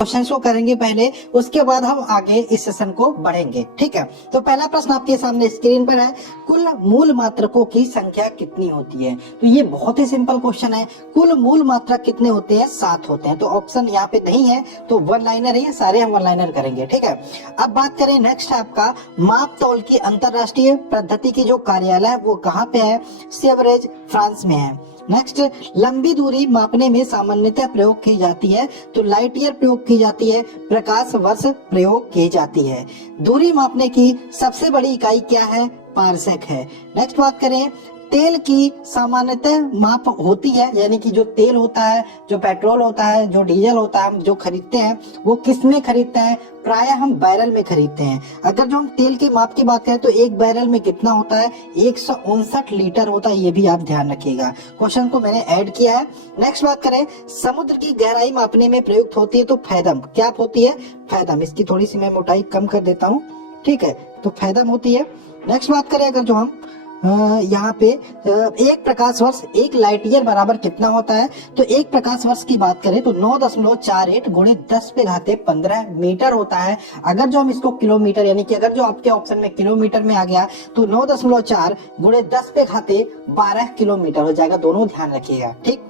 Questions को करेंगे पहले, उसके बाद हम आगे इस सेशन को बढ़ेंगे। ठीक है, तो पहला प्रश्न आपके सामने स्क्रीन पर है, कुल मूल मात्रकों की संख्या कितनी होती है। तो ये बहुत ही सिंपल क्वेश्चन है। कुल मूल मात्रक कितने होते हैं? 7 होते हैं। तो ऑप्शन यहाँ पे नहीं है, तो वन लाइनर है, सारे हम वन लाइनर करेंगे। ठीक है, अब बात करें नेक्स्ट है आपका माप तौल की अंतरराष्ट्रीय पद्धति की जो कार्यालय है वो कहाँ पे है? सेवरेज फ्रांस में है। नेक्स्ट, लंबी दूरी मापने में सामान्यतः प्रयोग की जाती है, तो लाइट ईयर प्रयोग की जाती है, प्रकाश वर्ष प्रयोग की जाती है। दूरी मापने की सबसे बड़ी इकाई क्या है? पारसेक है। नेक्स्ट बात करें, तेल की सामान्यतः माप होती है, यानी कि जो तेल होता है, जो पेट्रोल होता है, जो डीजल होता है, हम जो खरीदते हैं वो किस में खरीदते हैं? प्राय हम बैरल में खरीदते हैं। अगर जो हम तेल के माप की बात करें तो एक बैरल में कितना होता है? 159 लीटर होता है। ये भी आप ध्यान रखिएगा, क्वेश्चन को मैंने ऐड किया है। नेक्स्ट बात करें, समुद्र की गहराई मापने में प्रयुक्त होती है, तो फैदम। क्या होती है? फैदम। इसकी थोड़ी सी मैं मोटाई कम कर देता हूँ। ठीक है, तो फैदम होती है। नेक्स्ट बात करें, अगर जो हम यहाँ पे एक प्रकाश वर्ष, एक लाइट ईयर बराबर कितना होता है? तो एक प्रकाश वर्ष की बात करें तो 9.48 गुणे 10⁻15 मीटर होता है। अगर जो हम इसको किलोमीटर, यानी कि अगर जो आपके ऑप्शन में किलोमीटर में आ गया तो 9.4 गुणे 10⁻12 किलोमीटर हो जाएगा। दोनों ध्यान रखिएगा। ठीक,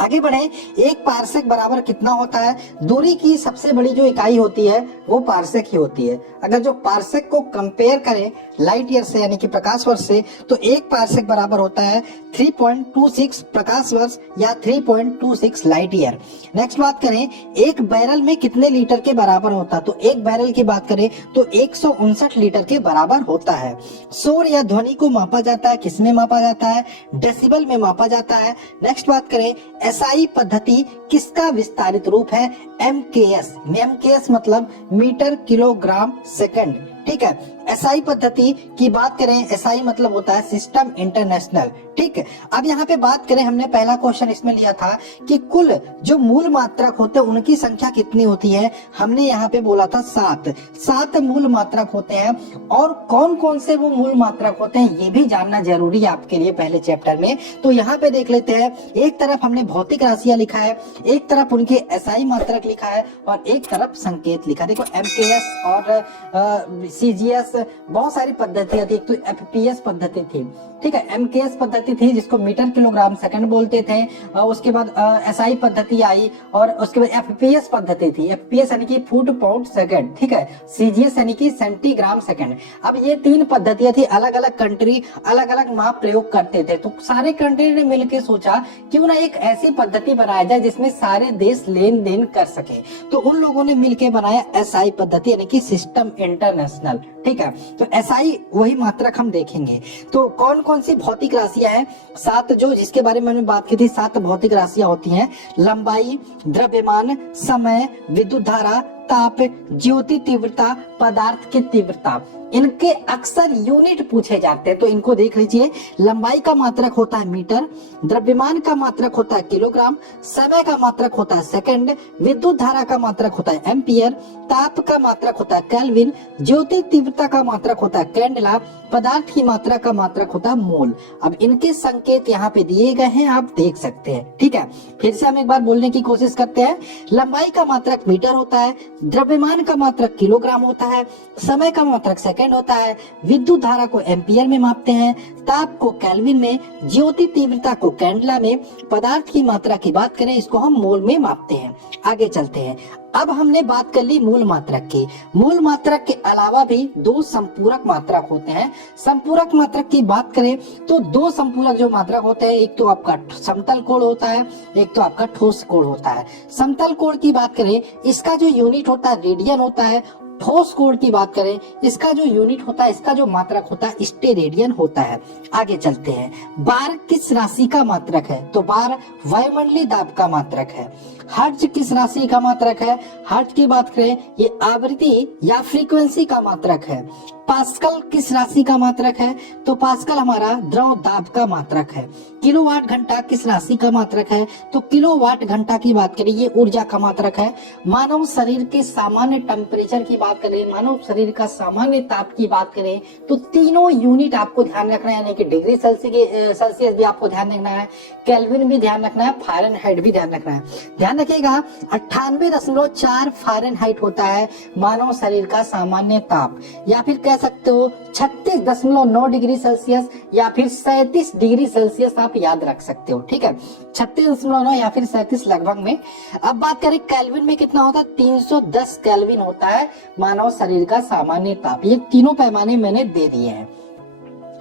आगे बढ़े, एक पारसेक बराबर कितना होता है? दूरी की सबसे बड़ी जो इकाई होती है वो पारसेक ही होती है। अगर जो पारसेक को कंपेयर करें लाइट ईयर से, यानी कि प्रकाश वर्ष से, तो एक पारसेक बराबर होता है 3.26 प्रकाश वर्ष या 3.26 लाइट ईयर। नेक्स्ट बात करें, एक बैरल में कितने लीटर के बराबर होता है? तो एक बैरल की बात करें तो 159 लीटर के बराबर होता है। शोर या ध्वनि को मापा जाता है, किसमें मापा जाता है? डेसिबल में मापा जाता है। नेक्स्ट बात करें, एसआई पद्धति किसका विस्तारित रूप है? एमकेएस। एमकेएस मतलब मीटर किलोग्राम सेकंड। ठीक है, एसआई पद्धति की बात करें, एसआई मतलब होता है सिस्टम इंटरनेशनल। ठीक है, अब यहाँ पे बात करें, हमने पहला क्वेश्चन इसमें लिया था कि कुल जो मूल मात्रक होते हैं उनकी संख्या कितनी होती है। हमने यहाँ पे बोला था 7 मूल मात्रक होते हैं। और कौन कौन से वो मूल मात्रक होते हैं ये भी जानना जरूरी है आपके लिए पहले चैप्टर में। तो यहाँ पे देख लेते हैं, एक तरफ हमने भौतिक राशियां लिखा है, एक तरफ उनके एसआई मात्रक लिखा है और एक तरफ संकेत लिखा। देखो एमकेएस और सीजीएस, बहुत सारी पद्धतियां थी। एक तो एफपीएस पद्धति थी, ठीक है, एमकेएस पद्धति थी जिसको मीटर किलोग्राम सेकंड बोलते थे। उसके बाद एसआई पद्धति आई और उसके बाद एफपीएस पद्धति थी। एफपीएस यानी कि फुट पाउंड सेकंड। ठीक है, सीजीएस यानी कि सेंटीग्राम सेकंड। अब ये 3 पद्धतियां थी, अलग अलग कंट्री अलग अलग माप प्रयोग करते थे। तो सारे कंट्री ने मिलकर सोचा क्यों ना एक ऐसी पद्धति बनाया जाए जिसमें सारे देश लेन देन कर सके। तो उन लोगों ने मिलकर बनाया एसआई पद्धति, यानी कि सिस्टम इंटरनेशनल। ठीक है, तो एसआई वही मात्रक हम देखेंगे। तो कौन कौन सी भौतिक राशियां हैं? 7, जो जिसके बारे में मैंने बात की थी, 7 भौतिक राशियां होती हैं। लंबाई, द्रव्यमान, समय, विद्युत धारा, ताप, ज्योति तीव्रता, पदार्थ की तीव्रता। इनके अक्सर यूनिट पूछे जाते हैं, तो इनको देख लीजिए। लंबाई का मात्रक होता है मीटर, द्रव्यमान का मात्रक होता है किलोग्राम, समय का मात्रक होता है सेकंड, विद्युत धारा का मात्रक होता है एम्पियर, ताप का मात्रक होता है केल्विन, ज्योति तीव्रता का मात्रक होता है कैंडेला, पदार्थ की मात्रा का मात्रक होता है मोल। अब इनके संकेत यहाँ पे दिए गए हैं, आप देख सकते हैं। ठीक है, फिर से हम एक बार बोलने की कोशिश करते हैं। लंबाई का मात्रक मीटर होता है, द्रव्यमान का मात्रक किलोग्राम होता है, समय का मात्रक सेकंड होता है, विद्युत धारा को एम्पियर में मापते हैं, ताप को केल्विन में, ज्योति तीव्रता को कैंडेला में, पदार्थ की मात्रा की बात करें इसको हम मोल में मापते हैं। आगे चलते हैं। अब हमने बात कर ली मूल मात्रक की। मूल मात्रक के अलावा भी 2 संपूरक मात्रक होते हैं। संपूरक मात्रक की बात करें तो 2 संपूरक जो मात्रक होते हैं, एक तो आपका समतल कोण होता है, एक तो आपका ठोस कोण होता है। समतल कोण की बात करें, इसका जो यूनिट होता है रेडियन होता है। ठोस कोण की बात करें, इसका जो यूनिट होता है, इसका जो मात्रक होता है स्टेरेडियन होता है। आगे चलते हैं। बार किस राशि का मात्रक है? तो बार वायुमंडलीय दाब का मात्रक है। हर्ट्ज किस राशि का मात्रक है? हर्ट्ज की बात करें, ये आवृत्ति या फ्रीक्वेंसी का मात्रक है। पास्कल किस राशि का मात्रक है? तो पास्कल हमारा द्रव दाब का मात्रक है। किलोवाट घंटा किस राशि का मात्रक है? तो किलोवाट घंटा की बात करें ये ऊर्जा का मात्रक है। मानव शरीर के सामान्य टेम्परेचर की बात करें, मानव शरीर का सामान्य ताप की बात करें तो तीनों यूनिट आपको ध्यान रखना है, यानी कि डिग्री सेल्सियस भी आपको ध्यान रखना है, केल्विन भी ध्यान रखना है, फारेनहाइट भी ध्यान रखना है। ध्यान रखिएगा 98.4 फारेनहाइट होता है मानव शरीर का सामान्य ताप, या फिर कह सकते हो 36.9 डिग्री सेल्सियस या फिर 37 डिग्री सेल्सियस आप याद रख सकते हो। ठीक है, 36.9 या फिर 37 लगभग में। अब बात करें केल्विन में कितना होता है? 310 केल्विन होता है मानव शरीर का सामान्य ताप। ये तीनों पैमाने मैंने दे दिए हैं।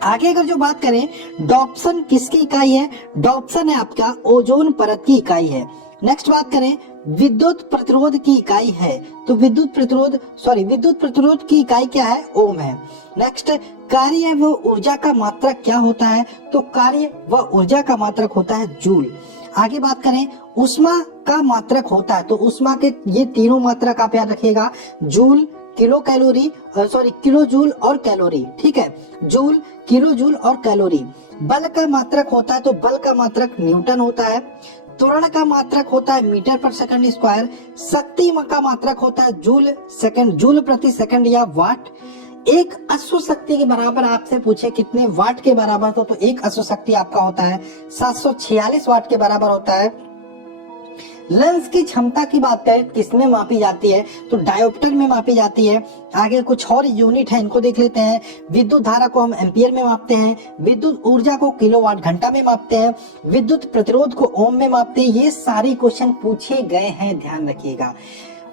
आगे अगर जो बात करें डॉप्सन किसकी इकाई है? डॉप्सन है आपका ओजोन परत की इकाई है। नेक्स्ट बात करें विद्युत प्रतिरोध की इकाई है, तो विद्युत प्रतिरोध की इकाई क्या है? ओम है। नेक्स्ट कार्य व ऊर्जा का मात्रक क्या होता है? तो कार्य व ऊर्जा का मात्रक होता है जूल। आगे बात करें ऊष्मा का मात्रक होता है, तो ऊष्मा के ये तीनों मात्रक आप याद रखिएगा, जूल, किलो जूल और कैलोरी। ठीक है, जूल, किलो जूल और कैलोरी। बल का मात्रक होता है, तो बल का मात्रक न्यूटन होता है। त्वरण का मात्रक होता है मीटर पर सेकंड स्क्वायर। शक्ति का मात्रक होता है जूल प्रति सेकंड या वाट। एक अश्व शक्ति के बराबर आपसे पूछे कितने वाट के बराबर, तो एक अश्व शक्ति आपका होता है 746 वाट के बराबर होता है। लेंस की क्षमता की बात करें किसमें मापी जाती है? तो डायोप्टर में मापी जाती है। आगे कुछ और यूनिट है, इनको देख लेते हैं। विद्युत धारा को हम एम्पियर में मापते हैं, विद्युत ऊर्जा को किलोवाट घंटा में मापते हैं, विद्युत प्रतिरोध को ओम में मापते हैं। ये सारे क्वेश्चन पूछे गए हैं, ध्यान रखिएगा।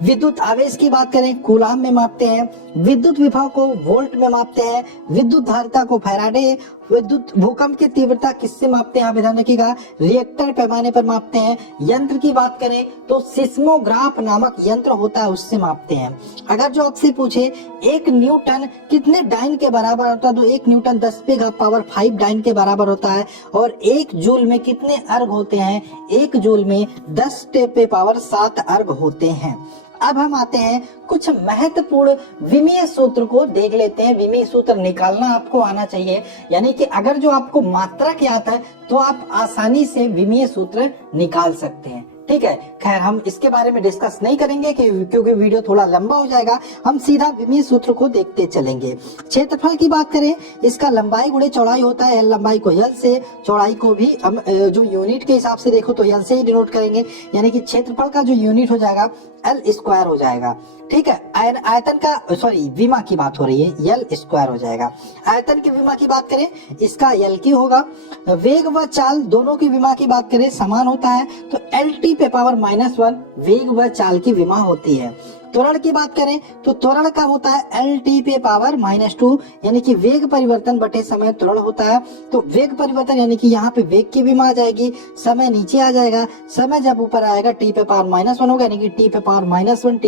विद्युत आवेश की बात करें कूलाम में मापते हैं, विद्युत विभव को वोल्ट में मापते हैं, विद्युत धारिता को फैराडे, विद्युत भूकंप की तीव्रता किससे मापते हैं? आप ध्यान रखिएगा रिएक्टर पैमाने पर मापते हैं। यंत्र की बात करें तो सिस्मोग्राफ नामक यंत्र होता है, उससे मापते हैं। अगर जो आपसे पूछे 1 न्यूटन कितने डाइन के बराबर होता है, तो 1 न्यूटन 10⁵ डाइन के बराबर होता है। और 1 जूल में कितने अर्ग होते हैं? 1 जूल में 10⁻7 अर्ग होते हैं। अब हम आते हैं कुछ महत्वपूर्ण विमीय सूत्र को देख लेते हैं। विमीय सूत्र निकालना आपको आना चाहिए, यानी कि अगर जो आपको मात्रक याद है तो आप आसानी से विमीय सूत्र निकाल सकते हैं। ठीक है, खैर हम इसके बारे में डिस्कस नहीं करेंगे क्योंकि वीडियो थोड़ा लंबा हो जाएगा। हम सीधा विमीय सूत्र को देखते चलेंगे। क्षेत्रफल की बात करें, इसका लंबाई गुणे चौड़ाई होता है। लंबाई को यल से, चौड़ाई को भी हम जो यूनिट के हिसाब से देखो तो यल से ही डिनोट करेंगे, यानी कि क्षेत्रफल का जो यूनिट हो जाएगा एल स्क्वायर हो जाएगा। ठीक है, आयतन का विमा की बात हो रही है, यल स्क्वायर हो जाएगा। आयतन की विमा की बात करें इसका यल की होगा। वेग व चाल दोनों की विमा की बात करें समान होता है, तो LT⁻⁻1 वेग व चाल की विमा होती है। त्वरण की बात करें तो त्वरण का होता है LT⁻2, यानी कि वेग परिवर्तन बटे समय त्वरण होता है। तो वेग परिवर्तन यानी कि यहाँ पे वेग की विमा आ जाएगी, समय नीचे आ जाएगा, समय जब ऊपर आएगा T⁻1 होगा, यानी कि T⁻1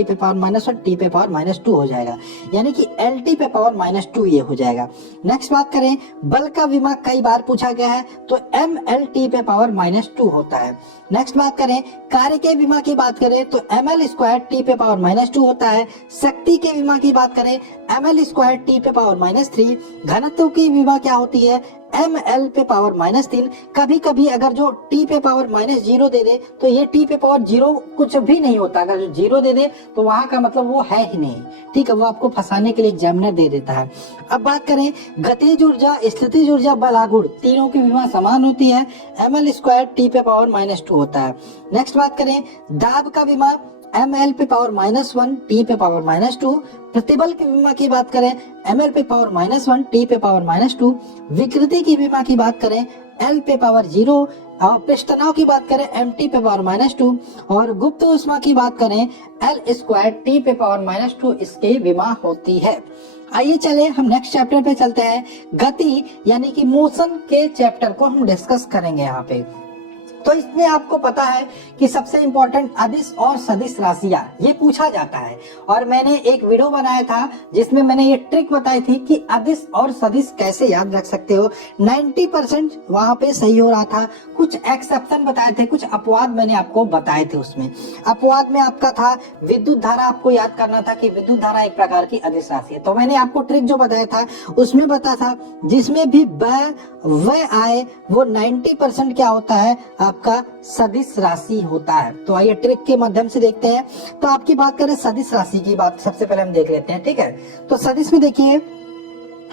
T⁻2 हो जाएगा, यानी कि LT⁻2 ये हो जाएगा। नेक्स्ट बात करें बल का विमा कई बार पूछा गया है, तो MLT⁻2 होता है। नेक्स्ट बात करें कार्य के विमा की बात करें तो ML² T⁻2 होता है। शक्ति के विमा की बात करें ML² T⁻3। घनत्व की विमा क्या होती है? ML⁻3। कभी कभी अगर जो T⁻0 दे दे तो ये T⁻0 कुछ भी नहीं होता, अगर जो 0 दे दे तो वहां का मतलब वो है ही नहीं। ठीक है, वो आपको फंसाने के लिए एग्जामिनर दे देता है। अब बात करें गतिज ऊर्जा, स्थितिज ऊर्जा, बल आघूर्ण, तीनों की विमा समान होती है, ML² T⁻2 होता है। नेक्स्ट बात करें दाब का विमा ML⁻1 T⁻2। प्रतिबल की विमा की बात करें ML⁻1 T⁻2। विकृति की विमा की बात करें L⁻0। और पृष्ठतनाव की बात करें MT⁻2 और गुप्त ऊष्मा की बात करें L² T⁻2 इसकी विमा होती है। आइए चले हम नेक्स्ट चैप्टर पे चलते हैं। गति यानी कि मोशन के चैप्टर को हम डिस्कस करेंगे यहाँ पे। तो इसमें आपको पता है कि सबसे इंपॉर्टेंट अदिश और सदिश राशियां ये पूछा जाता है, और मैंने एक वीडियो बनाया था जिसमें मैंने ये ट्रिक बताई थी कि अदिश और सदिश कैसे याद रख सकते हो। 90% वहां पे सही हो रहा था, कुछ एक्सेप्शन बताए थे, कुछ अपवाद मैंने आपको बताए थे। उसमें अपवाद में आपका था विद्युत धारा, आपको याद करना था कि विद्युत धारा एक प्रकार की अदिश राशि है। तो मैंने आपको ट्रिक जो बताया था उसमें बता था जिसमें भी व आए वो 90% क्या होता है, आपका सदिश राशि होता है। तो आइए ट्रिक के माध्यम से देखते हैं। तो आपकी बात करें सदिश राशि की बात सबसे पहले हम देख लेते हैं, ठीक है। तो सदिश में देखिए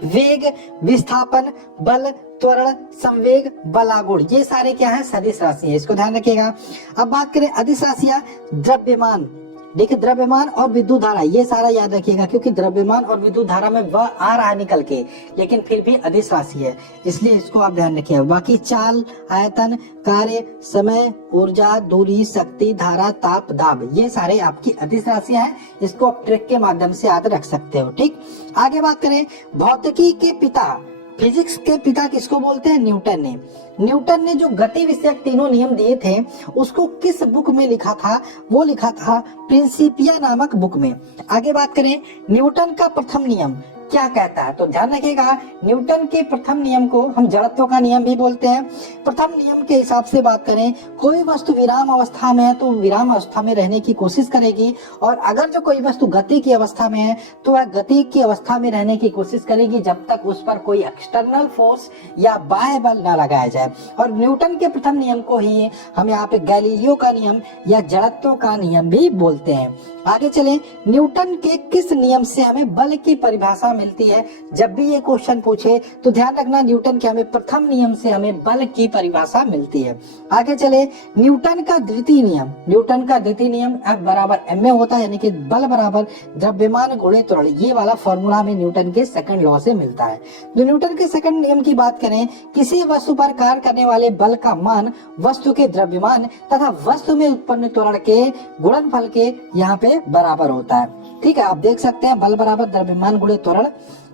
वेग, विस्थापन, बल, त्वरण, संवेग, बलागुण, ये सारे क्या है, सदिश राशि है, इसको ध्यान रखिएगा। अब बात करें अदिश राशियां, द्रव्यमान, देखिए द्रव्यमान और विद्युत धारा, ये सारा याद रखिएगा क्योंकि द्रव्यमान और विद्युत धारा में वह आ रहा है निकल के, लेकिन फिर भी अदिश राशि है, इसलिए इसको आप ध्यान रखिएगा। बाकी चाल, आयतन, कार्य, समय, ऊर्जा, दूरी, शक्ति, धारा, ताप, दाब, ये सारे आपकी अदिश राशियां हैं, इसको आप ट्रिक के माध्यम से याद रख सकते हो, ठीक। आगे बात करें भौतिकी के पिता, फिजिक्स के पिता किसको बोलते हैं, न्यूटन ने। न्यूटन ने जो गति विषयक तीनों नियम दिए थे उसको किस बुक में लिखा था, वो लिखा था प्रिंसिपिया नामक बुक में। आगे बात करें न्यूटन का प्रथम नियम क्या कहता है, तो ध्यान रखिएगा न्यूटन के प्रथम नियम को हम जड़त्व का नियम भी बोलते हैं। प्रथम नियम के हिसाब से बात करें, कोई वस्तु विराम अवस्था में है तो विराम अवस्था में रहने की कोशिश करेगी, और अगर जो कोई वस्तु गति की अवस्था में है तो वह गति की अवस्था में रहने की कोशिश करेगी जब तक उस पर कोई एक्सटर्नल फोर्स या बाह्य बल न लगाया जाए। और न्यूटन के प्रथम नियम को ही हम यहाँ पे गैलीलियो का नियम या जड़त्व का नियम भी बोलते हैं। आगे चले, न्यूटन के किस नियम से हमें बल की परिभाषा मिलती है, जब भी ये क्वेश्चन पूछे तो ध्यान रखना न्यूटन के हमें प्रथम नियम से हमें बल की परिभाषा मिलती है। आगे चले, न्यूटन का द्वितीय नियम, न्यूटन का द्वितीय नियम F बराबर ma होता है, यानी कि बल बराबर द्रव्यमान गुणे त्वरण, ये वाला फॉर्मूला हमें न्यूटन के सेकंड लॉ से मिलता है। तो न्यूटन के सेकंड नियम की बात करें, किसी वस्तु पर कार्य करने वाले बल का मान वस्तु के द्रव्यमान तथा वस्तु में उत्पन्न त्वरण के गुणनफल के यहाँ पे बराबर होता है, ठीक है। आप देख सकते हैं बल बराबर द्रव्यमान गुणे त्वरण।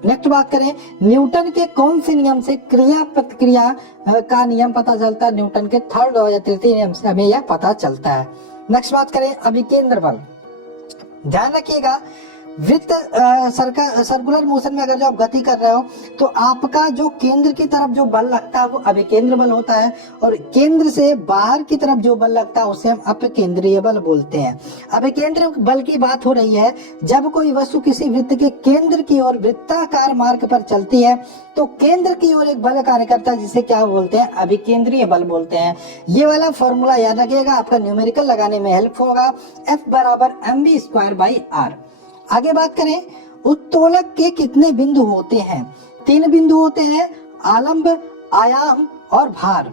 नेक्स्ट बात करें, न्यूटन के कौन से नियम से क्रिया प्रतिक्रिया का नियम पता चलता है, न्यूटन के थर्ड या तृतीय नियम से हमें यह पता चलता है। नेक्स्ट बात करें अभिकेंद्र बल, ध्यान रखिएगा वृत्त सर्कुलर मोशन में अगर जो आप गति कर रहे हो तो आपका जो केंद्र की तरफ जो बल लगता है वो अभिकेंद्र बल होता है, और केंद्र से बाहर की तरफ जो बल लगता है उसे हम अपकेंद्रीय बल बोलते हैं। अभिकेंद्र बल की बात हो रही है जब कोई वस्तु किसी वृत्त के केंद्र की ओर वृत्ताकार मार्ग पर चलती है तो केंद्र की ओर एक बल कार्य करता है जिसे क्या बोलते हैं, अभिकेंद्रीय बल बोलते हैं। ये वाला फॉर्मूला याद रखिएगा, आपका न्यूमेरिकल लगाने में हेल्प होगा। F बराबर mv²/r। आगे बात करें, उत्तोलक के कितने बिंदु होते हैं, 3 बिंदु होते हैं, आलंब, आयाम और भार।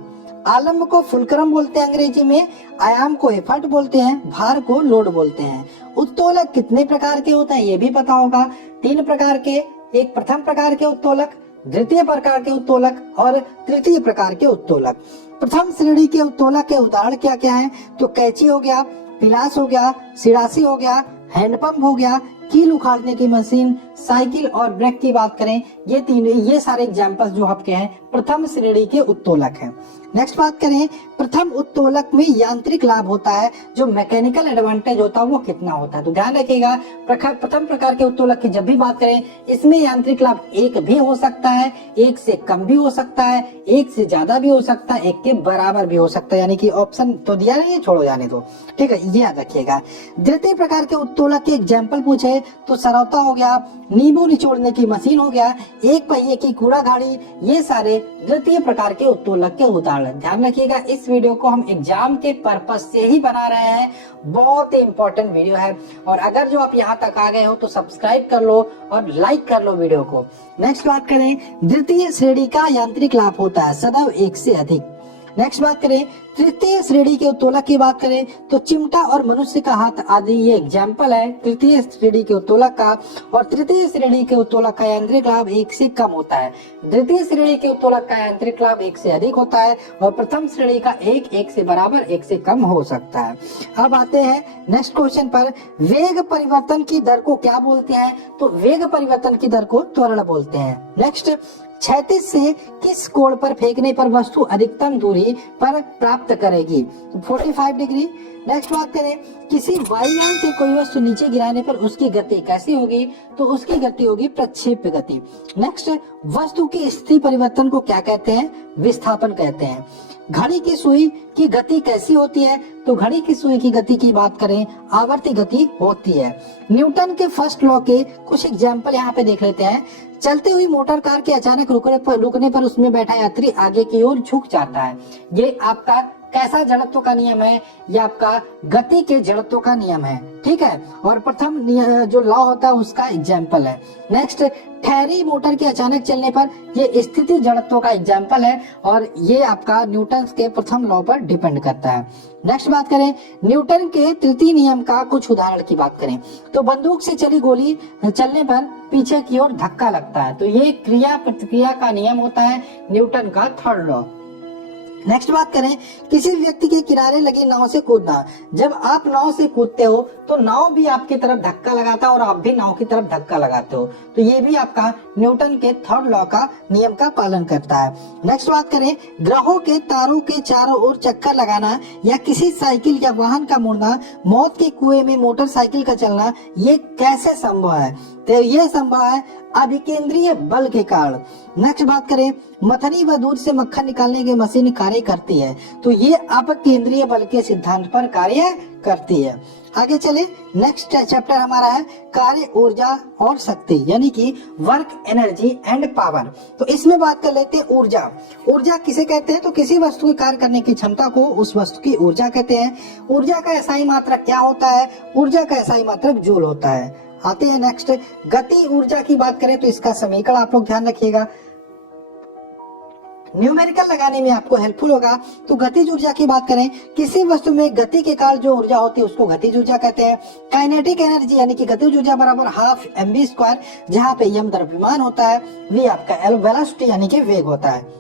आलंब को फुलक्रम बोलते हैं अंग्रेजी में, आयाम को एफर्ट बोलते हैं, भार को लोड बोलते हैं। उत्तोलक कितने प्रकार के होते हैं ये भी पता होगा, 3 प्रकार के, एक प्रथम प्रकार के उत्तोलक, द्वितीय प्रकार के उत्तोलक और तृतीय प्रकार के उत्तोलक। प्रथम श्रेणी के उत्तोलक के उदाहरण क्या क्या हैं, तो कैंची हो गया, पिलास हो गया, सिरासी हो गया, हैंडपंप हो गया, कील उखाड़ने की मशीन, साइकिल और ब्रेक की बात करें, ये सारे एग्जांपल्स जो आपके हैं प्रथम श्रेणी के उत्तोलक हैं। नेक्स्ट बात करें, प्रथम उत्तोलक में यांत्रिक लाभ होता है, जो मैकेनिकल एडवांटेज होता है वो कितना होता है, तो ध्यान रखिएगा प्रथम प्रकार के उत्तोलक की जब भी बात करें इसमें यांत्रिक लाभ 1 भी हो सकता है, 1 से कम भी हो सकता है, 1 से ज्यादा भी हो सकता है, 1 के बराबर भी हो सकता है, यानी कि ऑप्शन तो दिया नहीं है, छोड़ो जाने दो, ठीक है, ये याद रखिएगा। द्वितीय प्रकार के उत्तोलक के एग्जाम्पल पूछे तो सरौता हो गया, नींबू निचोड़ने की मशीन हो गया, एक पहिए की कूड़ा गाड़ी, ये सारे द्वितीय प्रकार के उत्तोलक के उदाहरण। ध्यान रखिएगा इस वीडियो को हम एग्जाम के पर्पस से ही बना रहे हैं, बहुत ही इंपॉर्टेंट वीडियो है, और अगर जो आप यहाँ तक आ गए हो तो सब्सक्राइब कर लो और लाइक कर लो वीडियो को। नेक्स्ट बात करें, द्वितीय श्रेणी का यांत्रिक लाभ होता है सदैव 1 से अधिक। नेक्स्ट बात करें, तृतीय श्रेणी के उत्तोलक की बात करें तो चिमटा और मनुष्य का हाथ आदि ये एग्जाम्पल है तृतीय श्रेणी के उत्तोलक का, और तृतीय श्रेणी के उत्तोलक का यांत्रिक लाभ 1 से कम होता है। द्वितीय श्रेणी के उत्तोलक का यांत्रिक लाभ 1 से अधिक होता है, और प्रथम श्रेणी का 1 से बराबर 1 से कम हो सकता है। अब आते हैं नेक्स्ट क्वेश्चन पर, वेग परिवर्तन की दर को क्या बोलते हैं, तो वेग परिवर्तन की दर को त्वरण बोलते हैं। नेक्स्ट, क्षैतिज से किस कोण पर फेंकने पर वस्तु अधिकतम दूरी पर प्राप्त करेगी? 45 डिग्री। नेक्स्ट बात करें, किसी वायुयान से कोई वस्तु नीचे गिराने पर उसकी गति कैसी होगी? तो उसकी गति होगी प्रक्षेप्य गति। नेक्स्ट, वस्तु की स्थिति परिवर्तन को क्या कहते हैं? विस्थापन कहते हैं। घड़ी की सुई की गति कैसी होती है? तो घड़ी की सुई की गति की बात करें, आवर्ती गति होती है। न्यूटन के फर्स्ट लॉ के कुछ एग्जाम्पल यहाँ पे देख लेते हैं। चलती हुई मोटर कार के अचानक रुकने पर उसमें बैठा यात्री आगे की ओर झुक जाता है। ये आपका कैसा जड़त्व का नियम है? ये आपका गति के जड़त्व का नियम है, ठीक है। और प्रथम जो लॉ होता है उसका एग्जाम्पल है। नेक्स्ट, ठहरी मोटर के अचानक चलने पर, ये स्थिति जड़त्व का एग्जाम्पल है और ये आपका न्यूटन के प्रथम लॉ पर डिपेंड करता है। नेक्स्ट बात करें, न्यूटन के तृतीय नियम का कुछ उदाहरण की बात करें तो बंदूक से चली गोली चलने पर पीछे की ओर धक्का लगता है। तो ये क्रिया प्रतिक्रिया का नियम होता है, न्यूटन का थर्ड लॉ। नेक्स्ट बात करें, किसी व्यक्ति के किनारे लगी नाव से कूदना। जब आप नाव से कूदते हो तो नाव भी आपकी तरफ धक्का लगाता है और आप भी नाव की तरफ धक्का लगाते हो। तो ये भी आपका न्यूटन के थर्ड लॉ का नियम का पालन करता है। नेक्स्ट बात करें, ग्रहों के तारों के चारों ओर चक्कर लगाना या किसी साइकिल या वाहन का मुड़ना, मौत के कुएं में मोटरसाइकिल का चलना, ये कैसे संभव है? तो ये संभव है अभिकेंद्रीय बल के कारण। नेक्स्ट बात करें, मथनी व दूध से मक्खन निकालने की मशीन कार्य करती है। तो ये अपकेंद्रीय बल के सिद्धांत पर कार्य करती है। आगे चले, नेक्स्ट चैप्टर हमारा है कार्य, ऊर्जा और शक्ति, यानी कि वर्क, एनर्जी एंड पावर। तो इसमें बात कर लेते हैं ऊर्जा। ऊर्जा किसे कहते हैं? तो किसी वस्तु के कार्य करने की क्षमता को उस वस्तु की ऊर्जा कहते हैं। ऊर्जा का एसआई मात्रक क्या होता है? ऊर्जा का एसआई मात्रक जूल होता है। आते हैं नेक्स्ट, गति ऊर्जा की बात करें तो इसका समीकरण आप लोग ध्यान रखिएगा, न्यूमेरिकल लगाने में आपको हेल्पफुल होगा। तो गतिज ऊर्जा की बात करें, किसी वस्तु में गति के कारण जो ऊर्जा होती है उसको गतिज ऊर्जा कहते हैं। काइनेटिक एनर्जी यानी कि गतिज ऊर्जा बराबर हाफ mv², जहाँ पे m द्रव्यमान होता है, v आपका वेलोसिटी यानी कि वेग होता है।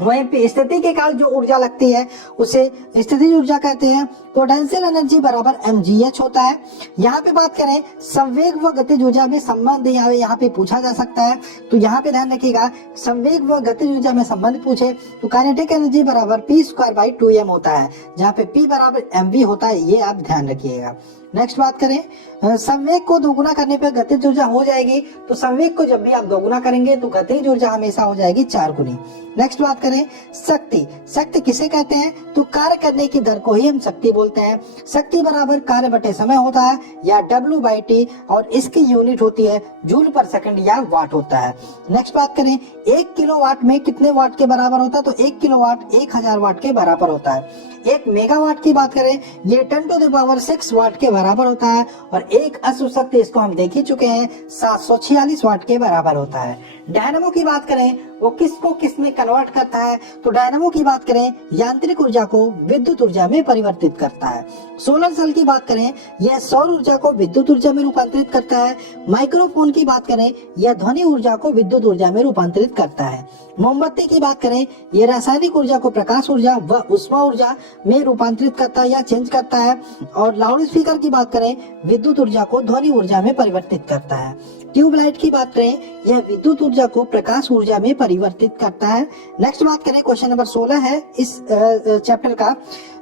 वहीं पे स्थिति के कारण जो ऊर्जा लगती है उसे स्थितिज ऊर्जा कहते हैं। पोटेंशियल एनर्जी बराबर mgh होता है। यहाँ पे बात करें संवेग व गतिज ऊर्जा में संबंध यहाँ पे पूछा जा सकता है। तो यहाँ पे ध्यान रखिएगा, संवेग व गतिज ऊर्जा में संबंध पूछे तो काइनेटिक एनर्जी बराबर p²/2m होता है, जहाँ पे p बराबर mv होता है, ये आप ध्यान रखिएगा। नेक्स्ट बात करें, संवेग को दोगुना करने पर गतिज ऊर्जा हो जाएगी। तो संवेग को जब भी आप दोगुना करेंगे तो गतिज ऊर्जा हमेशा हो जाएगी 4 गुनी। नेक्स्ट बात करें शक्ति। शक्ति किसे कहते हैं? तो कार्य करने की दर को ही हम शक्ति बोलते हैं। शक्ति बराबर कार्य बटे समय होता है या W/T, और इसकी यूनिट होती है जूल पर सेकंड या वाट होता है। नेक्स्ट बात करें, 1 किलोवाट में कितने वाट के बराबर होता है? तो 1 किलोवाट 1000 वाट के बराबर होता है। 1 मेगावाट की बात करें, ये 10⁻6 वाट के बराबर होता है। और एक अश्व शक्ति, इसको हम देख ही चुके हैं, 746 वाट के बराबर होता है। डायनामो की बात करें, वो किसको किस में कन्वर्ट करता है? तो डायनामो की बात करें, यांत्रिक ऊर्जा को विद्युत ऊर्जा में परिवर्तित करता है। सोलर सेल की बात करें, यह सौर ऊर्जा को विद्युत ऊर्जा में रूपांतरित करता है। माइक्रोफोन की बात करें, यह ध्वनि ऊर्जा को विद्युत ऊर्जा में रूपांतरित करता है। मोमबत्ती की बात करें, यह रासायनिक ऊर्जा को प्रकाश ऊर्जा व उष्मा ऊर्जा में रूपांतरित करता है या चेंज करता है। और लाउड स्पीकर की बात करें, विद्युत ऊर्जा को ध्वनि ऊर्जा में परिवर्तित करता है। ट्यूबलाइट की बात करें, यह विद्युत ऊर्जा को प्रकाश ऊर्जा में परिवर्तित करता है। नेक्स्ट बात करें, क्वेश्चन नंबर 16 है इस चैप्टर का,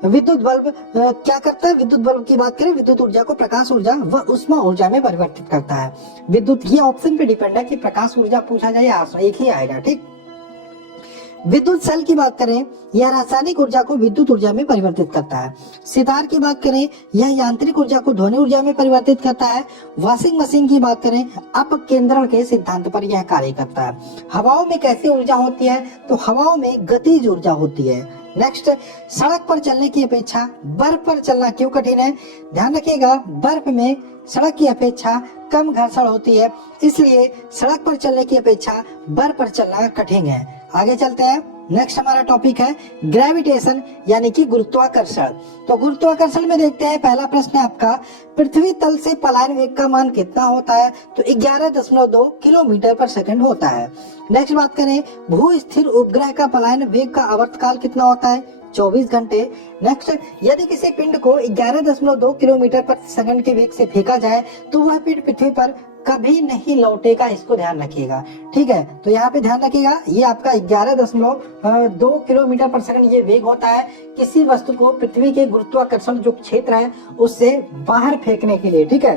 विद्युत बल्ब क्या करता है? विद्युत बल्ब की बात करें, विद्युत ऊर्जा को प्रकाश ऊर्जा व उष्मा ऊर्जा में परिवर्तित करता है। विद्युत, ये ऑप्शन पे डिपेंड है कि प्रकाश ऊर्जा पूछा जाए या एक ही आएगा, ठीक। विद्युत सेल की बात करें, यह रासायनिक ऊर्जा को विद्युत ऊर्जा में परिवर्तित करता है। सितार की बात करें, यह यांत्रिक ऊर्जा को ध्वनि ऊर्जा में परिवर्तित करता है। वॉशिंग मशीन की बात करें, अपकेंद्रण के सिद्धांत पर यह कार्य करता है। हवाओं में कैसी ऊर्जा होती है? तो हवाओं में गतिज ऊर्जा होती है। नेक्स्ट, सड़क पर चलने की अपेक्षा बर्फ पर चलना क्यों कठिन है? ध्यान रखिएगा, बर्फ में सड़क की अपेक्षा कम घर्षण होती है, इसलिए सड़क पर चलने की अपेक्षा बर्फ पर चलना कठिन है। आगे चलते हैं, नेक्स्ट हमारा टॉपिक है ग्रेविटेशन यानी कि गुरुत्वाकर्षण। तो गुरुत्वाकर्षण में देखते हैं, पहला प्रश्न है आपका, पृथ्वी तल से पलायन वेग का मान कितना होता है? तो 11.2 किलोमीटर पर सेकंड होता है। नेक्स्ट बात करें, भू स्थिर उपग्रह का पलायन वेग का आवर्तकाल कितना होता है? 24 घंटे। नेक्स्ट, यदि किसी पिंड को 11.2 किलोमीटर प्रति सेकंड के वेग से फेंका जाए तो वह पिंड पृथ्वी पर कभी नहीं लौटेगा, इसको ध्यान रखिएगा। ठीक है, तो यहाँ पे ध्यान रखिएगा, ये आपका 11.2 किलोमीटर पर सेकंड ये वेग होता है किसी वस्तु को पृथ्वी के गुरुत्वाकर्षण जो क्षेत्र है उससे बाहर फेंकने के लिए। ठीक है,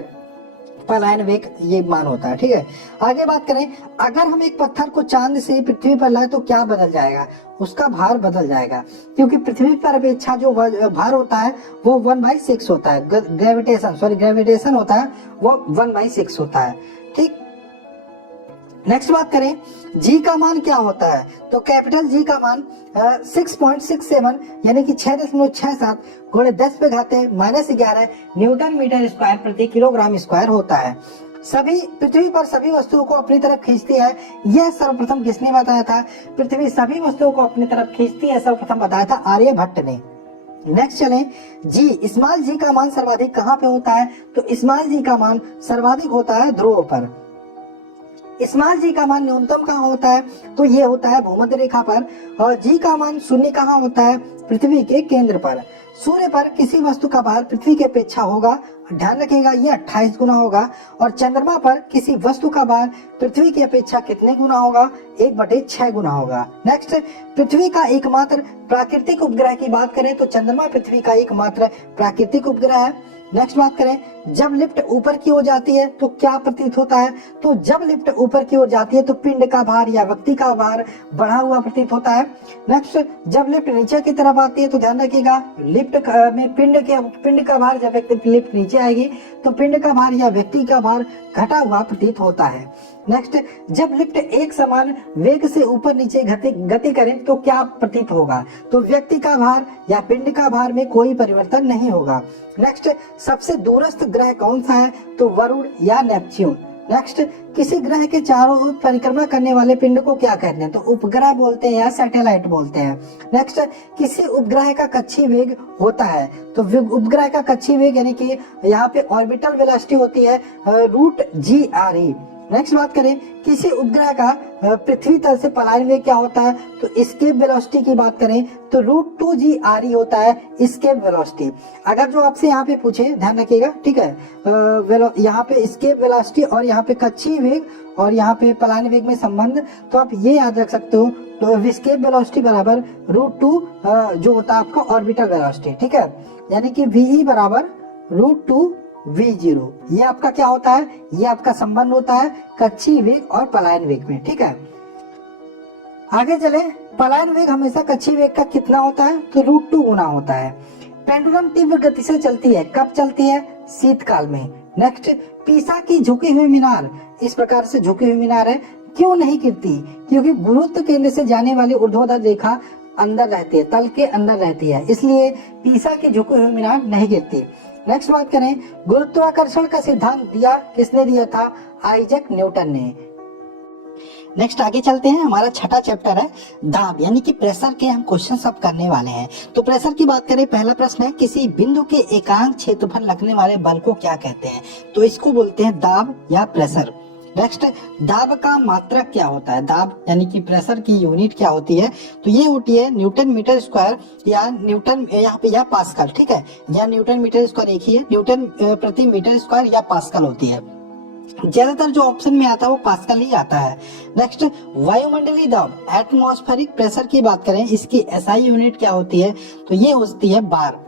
पलायन वेग ये मान होता है। ठीक है, आगे बात करें, अगर हम एक पत्थर को चांद से पृथ्वी पर लाए तो क्या बदल जाएगा? उसका भार बदल जाएगा, क्योंकि पृथ्वी पर अपेक्षा जो भार होता है वो 1/6 होता है। ग्रेविटेशन होता है वो 1/6 होता है। ठीक, नेक्स्ट बात करें, जी का मान क्या होता है? तो कैपिटल जी का मान 6.67 यानी कि 6.67 गुणे 10 पे घाते -11 न्यूटन मीटर स्क्वायर प्रति किलोग्राम स्क्वायर होता है। सभी पृथ्वी पर सभी वस्तुओं को अपनी तरफ खींचती है, यह सर्वप्रथम किसने बताया था? पृथ्वी सभी वस्तुओं को अपनी तरफ खींचती है, सर्वप्रथम बताया था आर्यभट्ट ने। नेक्स्ट चलें, जी स्मॉल जी का मान सर्वाधिक कहाँ पे होता है? तो स्मॉल जी का मान सर्वाधिक होता है ध्रुव पर। स्मॉल जी का मान न्यूनतम कहाँ होता है? तो ये होता है भूमध्य रेखा पर। और जी का मान शून्य कहाँ होता है? पृथ्वी के केंद्र पर। सूर्य पर किसी वस्तु का भार पृथ्वी की अपेक्षा होगा, ध्यान रखिएगा, ये 28 गुना होगा। और चंद्रमा पर किसी वस्तु का भार पृथ्वी की अपेक्षा कितने गुना होगा? 1/6 गुना होगा। नेक्स्ट, पृथ्वी का एकमात्र प्राकृतिक उपग्रह की बात करें तो चंद्रमा पृथ्वी का एकमात्र प्राकृतिक उपग्रह है। नेक्स्ट बात करें, जब लिफ्ट ऊपर की ओर जाती है तो क्या प्रतीत होता है? तो जब लिफ्ट ऊपर की ओर जाती है तो पिंड का भार या व्यक्ति का भार बढ़ा हुआ प्रतीत होता है। नेक्स्ट, जब लिफ्ट नीचे की तरफ आती है तो ध्यान रखिएगा, लिफ्ट में पिंड का भार, जब लिफ्ट नीचे आएगी तो पिंड का भार या व्यक्ति का भार घटा हुआ प्रतीत होता है। नेक्स्ट, जब लिफ्ट एक समान वेग से ऊपर नीचे गति करे तो क्या प्रतीत होगा? तो व्यक्ति का भार या पिंड का भार में कोई परिवर्तन नहीं होगा। नेक्स्ट, सबसे दूरस्थ ग्रह कौन सा है? तो वरुण या नेपच्यून। नेक्स्ट, किसी ग्रह के चारों ओर परिक्रमा करने वाले पिंड को क्या कहते हैं? तो उपग्रह बोलते हैं या सैटेलाइट बोलते हैं। नेक्स्ट, किसी उपग्रह का कक्षीय वेग होता है, तो उपग्रह का कक्षीय वेग यानी कि यहाँ पे ऑर्बिटल वेलोसिटी होती है √GRE। नेक्स्ट बात करें, किसी उपग्रह का पृथ्वी तल से पलायन वेग क्या होता है? तो एस्केप वेलोसिटी की बात करें तो √2GRE होता है एस्केप वेलोसिटी। अगर जो आपसे यहाँ पे पूछे, ध्यान रखिएगा, ठीक है, यहाँ पे एस्केप वेलोसिटी और यहाँ पे कक्षीय वेग और यहाँ पे पलायन वेग में संबंध, तो आप ये याद रख सकते हो, तो एस्केप वेलोसिटी बराबर √2 जो होता है आपका ऑर्बिटल वेलोसिटी। ठीक है, यानी कि VE बराबर √2V0, ये आपका क्या होता है? ये आपका संबंध होता है कक्षीय वेग और पलायन वेग में। ठीक है, आगे चले, पलायन वेग हमेशा कक्षीय वेग का कितना होता है? तो √2 गुना होता है। पेंडुलम तीव्र गति से चलती है, कब चलती है? शीतकाल में। नेक्स्ट, पीसा की झुकी हुई मीनार, इस प्रकार से झुकी हुई मीनार है, क्यों नहीं गिरती? क्योंकि गुरुत्व केंद्र से जाने वाली ऊर्ध्वाधर रेखा अंदर रहती है, तल के अंदर रहती है, इसलिए पीसा की झुकी हुई मीनार नहीं गिरती। नेक्स्ट बात करें, गुरुत्वाकर्षण का सिद्धांत दिया किसने दिया था? आइजैक न्यूटन ने। नेक्स्ट आगे चलते हैं, हमारा छठा चैप्टर है दाब यानी कि प्रेशर के हम क्वेश्चन सब करने वाले हैं। तो प्रेशर की बात करें, पहला प्रश्न है, किसी बिंदु के एकांक क्षेत्र पर लगने वाले बल को क्या कहते हैं? तो इसको बोलते हैं दाब या प्रेशर। नेक्स्ट, दाब का मात्रक क्या होता है? दाब यानी कि प्रेशर की यूनिट क्या होती है? तो ये होती है न्यूटन मीटर स्क्वायर या न्यूटन यहाँ पे या पास्कल। ठीक है, या न्यूटन मीटर स्क्वायर एक ही है, न्यूटन प्रति मीटर स्क्वायर या पास्कल होती है। ज्यादातर जो ऑप्शन में आता है वो पास्कल ही आता है। नेक्स्ट, वायुमंडलीय दाब एटमॉस्फेरिक प्रेशर की बात करें, इसकी SI यूनिट क्या होती है? तो ये होती है बार।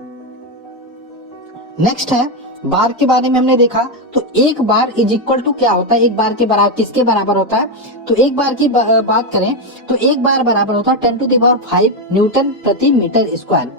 नेक्स्ट है बार के बारे में हमने देखा, तो एक बार इज इक्वल टू क्या होता है? एक बार के बराबर किसके बराबर होता है? तो एक बार की बात करें तो एक बार बराबर होता है 10⁵ न्यूटन प्रति मीटर स्क्वायर।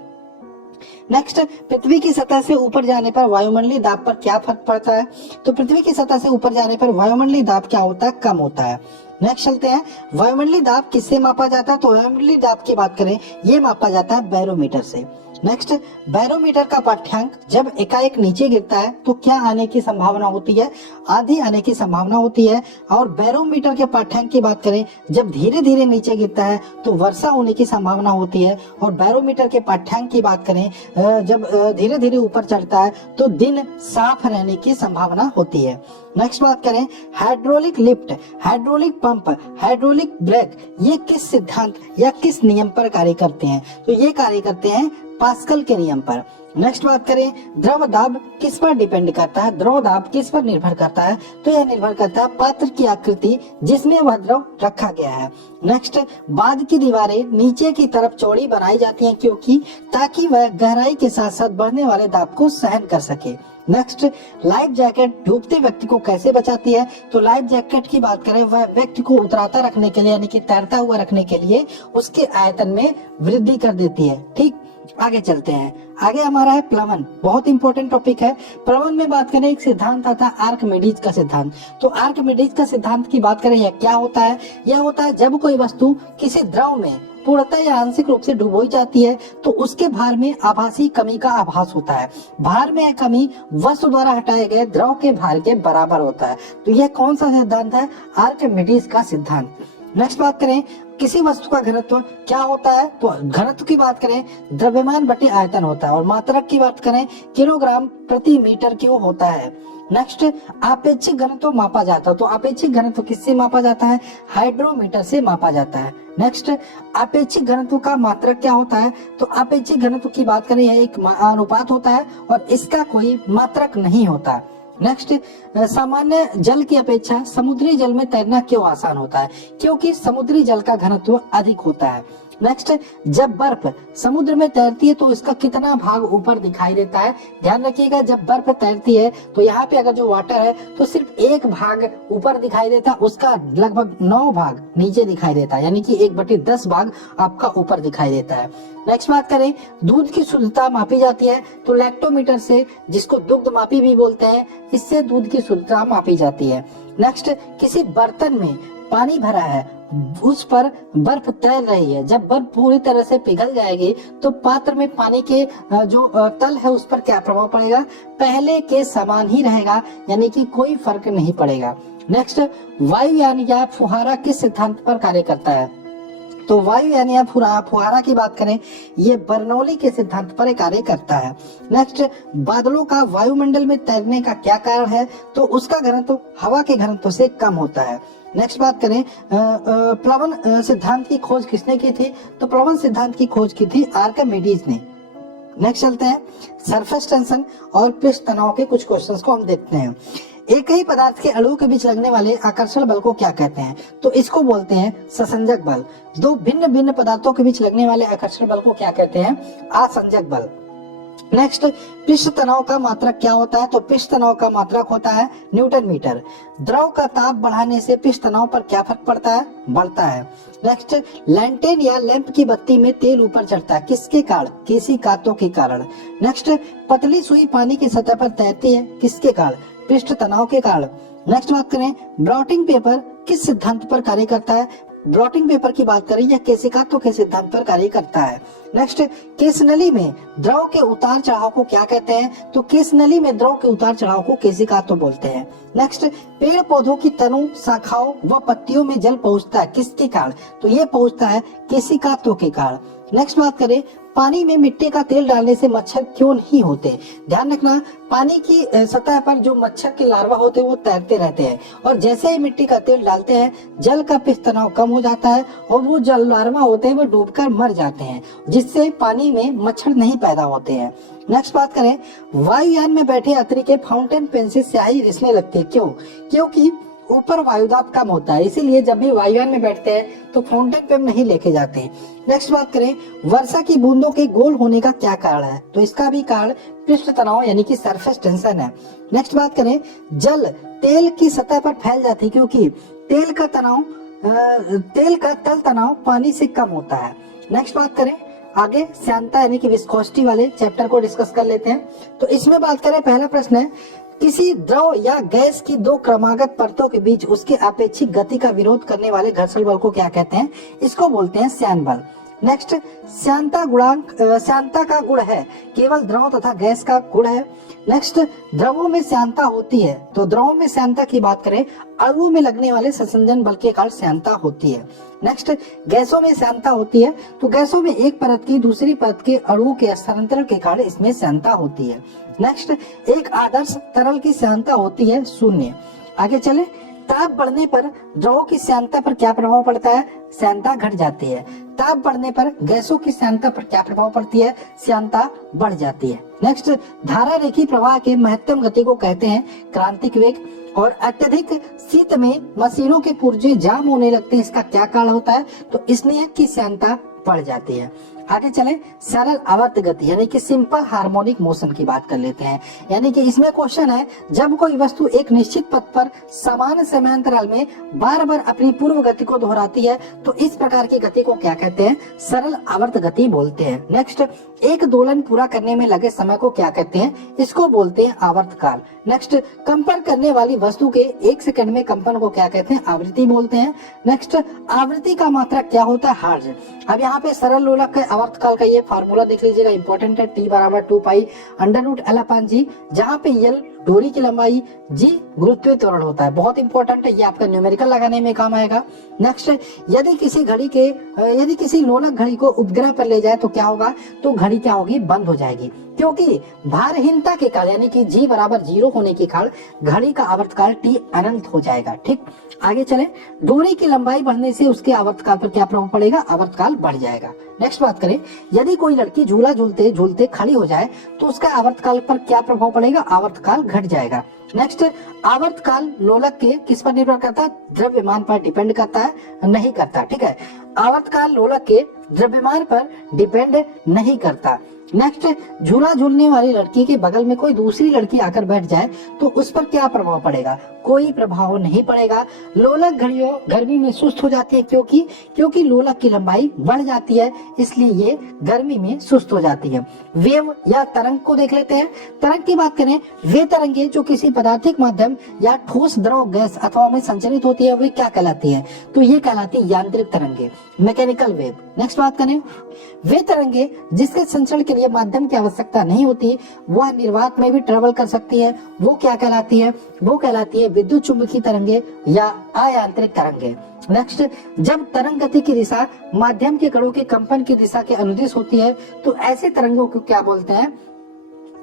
नेक्स्ट, पृथ्वी की सतह से ऊपर जाने पर वायुमंडलीय दाब पर क्या फर्क पड़ता है? तो पृथ्वी की सतह से ऊपर जाने पर वायुमंडलीय दाब क्या होता है? कम होता है। नेक्स्ट चलते हैं, वायुमंडलीय दाब किससे मापा जाता है? तो वायुमंडलीय दाब की बात करें, ये मापा जाता है बैरोमीटर से। नेक्स्ट, बैरोमीटर का पाठ्यांक जब एकाएक नीचे गिरता है तो क्या आने की संभावना होती है? आधी आने की संभावना होती है। और बैरोमीटर के पाठ्यांक की बात करें, जब धीरे धीरे नीचे गिरता है तो वर्षा होने की संभावना होती है। और बैरोमीटर के पाठ्यांक की बात करें, जब धीरे धीरे ऊपर चढ़ता है तो दिन साफ रहने की संभावना होती है। नेक्स्ट बात करें, hydraulic lift, hydraulic pump, hydraulic brake, ये किस सिद्धांत या किस नियम पर कार्य करते हैं? तो ये कार्य करते हैं पास्कल के नियम पर। नेक्स्ट बात करें, द्रव दाब किस पर डिपेंड करता है? द्रव दाब किस पर निर्भर करता है? तो यह निर्भर करता है पात्र की आकृति जिसमें वह द्रव रखा गया है। नेक्स्ट, बांध की दीवारें नीचे की तरफ चौड़ी बनाई जाती हैं क्योंकि ताकि वह गहराई के साथ साथ बढ़ने वाले दाब को सहन कर सके। नेक्स्ट, लाइफ जैकेट डूबते व्यक्ति को कैसे बचाती है? तो लाइफ जैकेट की बात करें, वह व्यक्ति को उतराता रखने के लिए यानी कि तैरता हुआ रखने के लिए उसके आयतन में वृद्धि कर देती है। ठीक, आगे चलते हैं। आगे हमारा है प्लवन, बहुत इंपॉर्टेंट टॉपिक है। प्लवन में बात करें, एक सिद्धांत आता है आर्किमिडीज का सिद्धांत। तो आर्किमिडीज का सिद्धांत की बात करें, यह क्या होता है? यह होता है जब कोई वस्तु किसी द्रव में पूर्णतः या आंशिक रूप से डुबोई जाती है तो उसके भार में आभासी कमी का आभास होता है। भार में यह कमी वस्तु द्वारा हटाए गए द्रव के भार के बराबर होता है। तो यह कौन सा सिद्धांत है? आर्किमिडीज का सिद्धांत। नेक्स्ट बात करें, किसी वस्तु का घनत्व क्या होता है? तो घनत्व की बात करें, द्रव्यमान बटे आयतन होता है। और मात्रक की बात करें, किलोग्राम प्रति मीटर क्यूब होता है। नेक्स्ट, आपेक्षिक घनत्व मापा जाता है। तो आपेक्षिक घनत्व किससे मापा जाता है? हाइड्रोमीटर से मापा जाता है। नेक्स्ट, आपेक्षिक घनत्व का मात्रक क्या होता है? तो आपेक्षिक घनत्व की बात करें, यह एक अनुपात होता है और इसका कोई मात्रक नहीं होता। नेक्स्ट, सामान्य जल की अपेक्षा समुद्री जल में तैरना क्यों आसान होता है? क्योंकि समुद्री जल का घनत्व अधिक होता है। नेक्स्ट, जब बर्फ समुद्र में तैरती है तो इसका कितना भाग ऊपर दिखाई देता है? ध्यान रखिएगा, जब बर्फ तैरती है तो यहाँ पे अगर जो वाटर है तो सिर्फ एक भाग ऊपर दिखाई देता है, उसका लगभग 9 भाग नीचे दिखाई देता है, यानी कि 1/10 भाग आपका ऊपर दिखाई देता है। नेक्स्ट बात करें, दूध की शुद्धता मापी जाती है। तो लैक्टोमीटर से, जिसको दुग्ध मापी भी बोलते हैं, इससे दूध की शुद्धता मापी जाती है। नेक्स्ट, किसी बर्तन में पानी भरा है, उस पर बर्फ तैर रही है। जब बर्फ पूरी तरह से पिघल जाएगी तो पात्र में पानी के जो तल है उस पर क्या प्रभाव पड़ेगा? पहले के समान ही रहेगा, यानी कि कोई फर्क नहीं पड़ेगा। नेक्स्ट, वायुयान या फुहारा किस सिद्धांत पर कार्य करता है? तो वायुयान या फुहारा की बात करें, ये बर्नौली के सिद्धांत पर कार्य करता है। नेक्स्ट, बादलों का वायुमंडल में तैरने का क्या कारण है? तो उसका घनत्व हवा के घनत्व से कम होता है। नेक्स्ट बात करें, प्लवन सिद्धांत की खोज किसने की थी? तो प्लवन सिद्धांत की खोज की थी आर्किमिडीज ने। नेक्स्ट चलते हैं, सरफेस टेंशन और पृष्ठ तनाव के कुछ क्वेश्चंस को हम देखते हैं। एक ही पदार्थ के अणुओं के बीच लगने वाले आकर्षण बल को क्या कहते हैं? तो इसको बोलते हैं ससंजक बल। दो भिन्न भिन्न पदार्थों के बीच लगने वाले आकर्षण बल को क्या कहते हैं? आसंजक बल। नेक्स्ट, पृष्ठ तनाव का मात्रक क्या होता है? तो पृष्ठ तनाव का मात्रक होता है न्यूटन मीटर। द्रव का ताप बढ़ाने से पृष्ठ तनाव पर क्या फर्क पड़ता है? बढ़ता है। नेक्स्ट, लैंटेन या लैंप की बत्ती में तेल ऊपर चढ़ता है, किसके कारण? केशिकाओं के कारण। नेक्स्ट, पतली सुई पानी की सतह पर तैरती है, किसके कारण? पृष्ठ तनाव के कारण। नेक्स्ट बात करें, ब्लॉटिंग पेपर किस सिद्धांत पर कार्य करता है? ब्लॉटिंग पेपर की बात करें, यह केशिकाओं के सिद्धांत पर कार्य करता है। नेक्स्ट, केशनली में द्रव के उतार चढ़ाव को क्या कहते हैं? तो केशनली में द्रव के उतार चढ़ाव को केशिकाओं बोलते हैं। नेक्स्ट, पेड़ पौधों की तनों, शाखाओं व पत्तियों में जल पहुंचता है, किसके कारण? तो ये पहुंचता है केशिकाओं के कारण। नेक्स्ट बात करें, पानी में मिट्टी का तेल डालने से मच्छर क्यों नहीं होते? ध्यान रखना, पानी की सतह पर जो मच्छर के लार्वा होते हैं वो तैरते रहते हैं, और जैसे ही मिट्टी का तेल डालते हैं जल का पृष्ठ तनाव कम हो जाता है और वो जल लार्वा होते हैं वो डूबकर मर जाते हैं, जिससे पानी में मच्छर नहीं पैदा होते हैं। नेक्स्ट बात करें, वायुयान में बैठे यात्री के फाउंटेन पेन से स्याही रिसने लगती है, क्यों? क्योंकि ऊपर वायुदाब कम होता है, इसीलिए जब भी वायुयान में बैठते हैं तो फाउंटेन पेन नहीं लेके जाते। नेक्स्ट बात करें, वर्षा की बूंदों के गोल होने का क्या कारण है? तो इसका भी कारण पृष्ठ तनाव यानी कि सरफेस टेंशन है। नेक्स्ट बात करें, जल तेल की सतह पर फैल जाती है क्योंकि तेल का तल तनाव पानी से कम होता है। नेक्स्ट बात करें, आगे श्यानता यानी कि विस्कोसिटी वाले चैप्टर को डिस्कस कर लेते हैं। तो इसमें बात करें, पहला प्रश्न है, किसी द्रव या गैस की दो क्रमागत परतों के बीच उसके आपेक्षिक गति का विरोध करने वाले घर्षण बल को क्या कहते हैं? इसको बोलते हैं श्यान बल। नेक्स्ट, श्यानता का गुण है केवल द्रव तथा गैस का गुण है। नेक्स्ट, द्रवों में श्यानता होती है, तो द्रवों में श्यानता की बात करें, अणुओं में लगने वाले संसंजन बल के कारण श्यानता होती है। नेक्स्ट, गैसों में श्यानता होती है, तो गैसों में एक परत की दूसरी परत के अणुओं के स्थानांतरण के कारण इसमें श्यानता होती है। नेक्स्ट, एक आदर्श तरल की श्यानता होती है 0। आगे चले, ताप बढ़ने पर द्रवों की श्यानता पर क्या प्रभाव पड़ता है? श्यानता घट जाती है। ताप बढ़ने पर गैसों की श्यानता पर क्या प्रभाव पड़ती है? श्यानता बढ़ जाती है। नेक्स्ट, धारा रेखी प्रवाह के महत्तम गति को कहते हैं क्रांतिक वेग। और अत्यधिक शीत में मशीनों के पुर्जे जाम होने लगते हैं, इसका क्या कारण होता है? तो इसलिए की श्यानता बढ़ जाती है। आगे चले, सरल आवर्त गति यानी कि सिंपल हार्मोनिक मोशन की बात कर लेते हैं। यानी कि इसमें क्वेश्चन है, जब कोई वस्तु एक निश्चित पथ पर समान समयांतराल में बार बार अपनी पूर्व गति को दोहराती है, तो इस प्रकार की गति को क्या कहते हैं? सरल आवर्त गति बोलते हैं। नेक्स्ट, एक दोलन पूरा करने में लगे समय को क्या कहते हैं? इसको बोलते हैं आवर्त काल। नेक्स्ट, कंपन करने वाली वस्तु के 1 सेकंड में कंपन को क्या कहते हैं? आवृत्ति बोलते हैं। नेक्स्ट, आवृत्ति का मात्रक क्या होता है? हर्ट्ज। अब यहाँ पे सरल लोलक के आवर्त काल का ये फार्मूला देख लीजिएगा, इंपॉर्टेंट है। T बराबर 2 पाई √L/G, जहाँ पे L डोरी की लंबाई, G गुरुत्वीय त्वरण होता है। बहुत इंपॉर्टेंट है, ये आपका न्यूमेरिकल लगाने में काम आएगा। नेक्स्ट, यदि किसी लोलक घड़ी को उपग्रह पर ले जाए तो क्या होगा? तो घड़ी क्या होगी? बंद हो जाएगी, क्योंकि भारहीनता के कारण यानी कि G बराबर 0 होने के कारण घड़ी का आवर्तकाल T अनंत हो जाएगा। ठीक, आगे चले, डोरी की लंबाई बढ़ने से उसके आवर्तकाल पर क्या प्रभाव पड़ेगा? आवर्तकाल बढ़ जाएगा। नेक्स्ट बात करें, यदि कोई लड़की झूला झूलते झूलते खड़ी हो जाए तो उसका आवर्तकाल पर क्या प्रभाव पड़ेगा? आवर्तकाल घट जाएगा। नेक्स्ट, आवर्तकाल लोलक के किस पर निर्भर करता है? द्रव्यमान पर डिपेंड करता है? नहीं करता। ठीक है, आवर्तकाल लोलक के द्रव्यमान पर डिपेंड नहीं करता। नेक्स्ट, झूला झूलने वाली लड़की के बगल में कोई दूसरी लड़की आकर बैठ जाए तो उस पर क्या प्रभाव पड़ेगा? कोई प्रभाव नहीं पड़ेगा। लोलक घड़ियों गर्मी में सुस्त हो जाती है, क्योंकि लोलक की लंबाई बढ़ जाती है, इसलिए ये गर्मी में सुस्त हो जाती है। वेव या तरंग को देख लेते हैं। तरंग की बात करें, वे तरंगे जो किसी पदार्थिक माध्यम या ठोस, द्रव, गैस अथवा में संचरित होती है, वे क्या कहलाती है? तो ये कहलाती है यांत्रिक तरंगे, मैकेनिकल वेव। नेक्स्ट बात करें, वे तरंगे जिसके संचरण के लिए माध्यम की आवश्यकता नहीं होती, वह निर्वात में भी ट्रेवल कर सकती है, वो क्या कहलाती है? वो कहलाती है विद्युत चुंबकीय तरंगे या अयांत्रिक तरंगे। नेक्स्ट, जब तरंग गति की दिशा माध्यम के कणों के कंपन की दिशा के अनुदिश होती है तो ऐसे तरंगों को क्या बोलते हैं?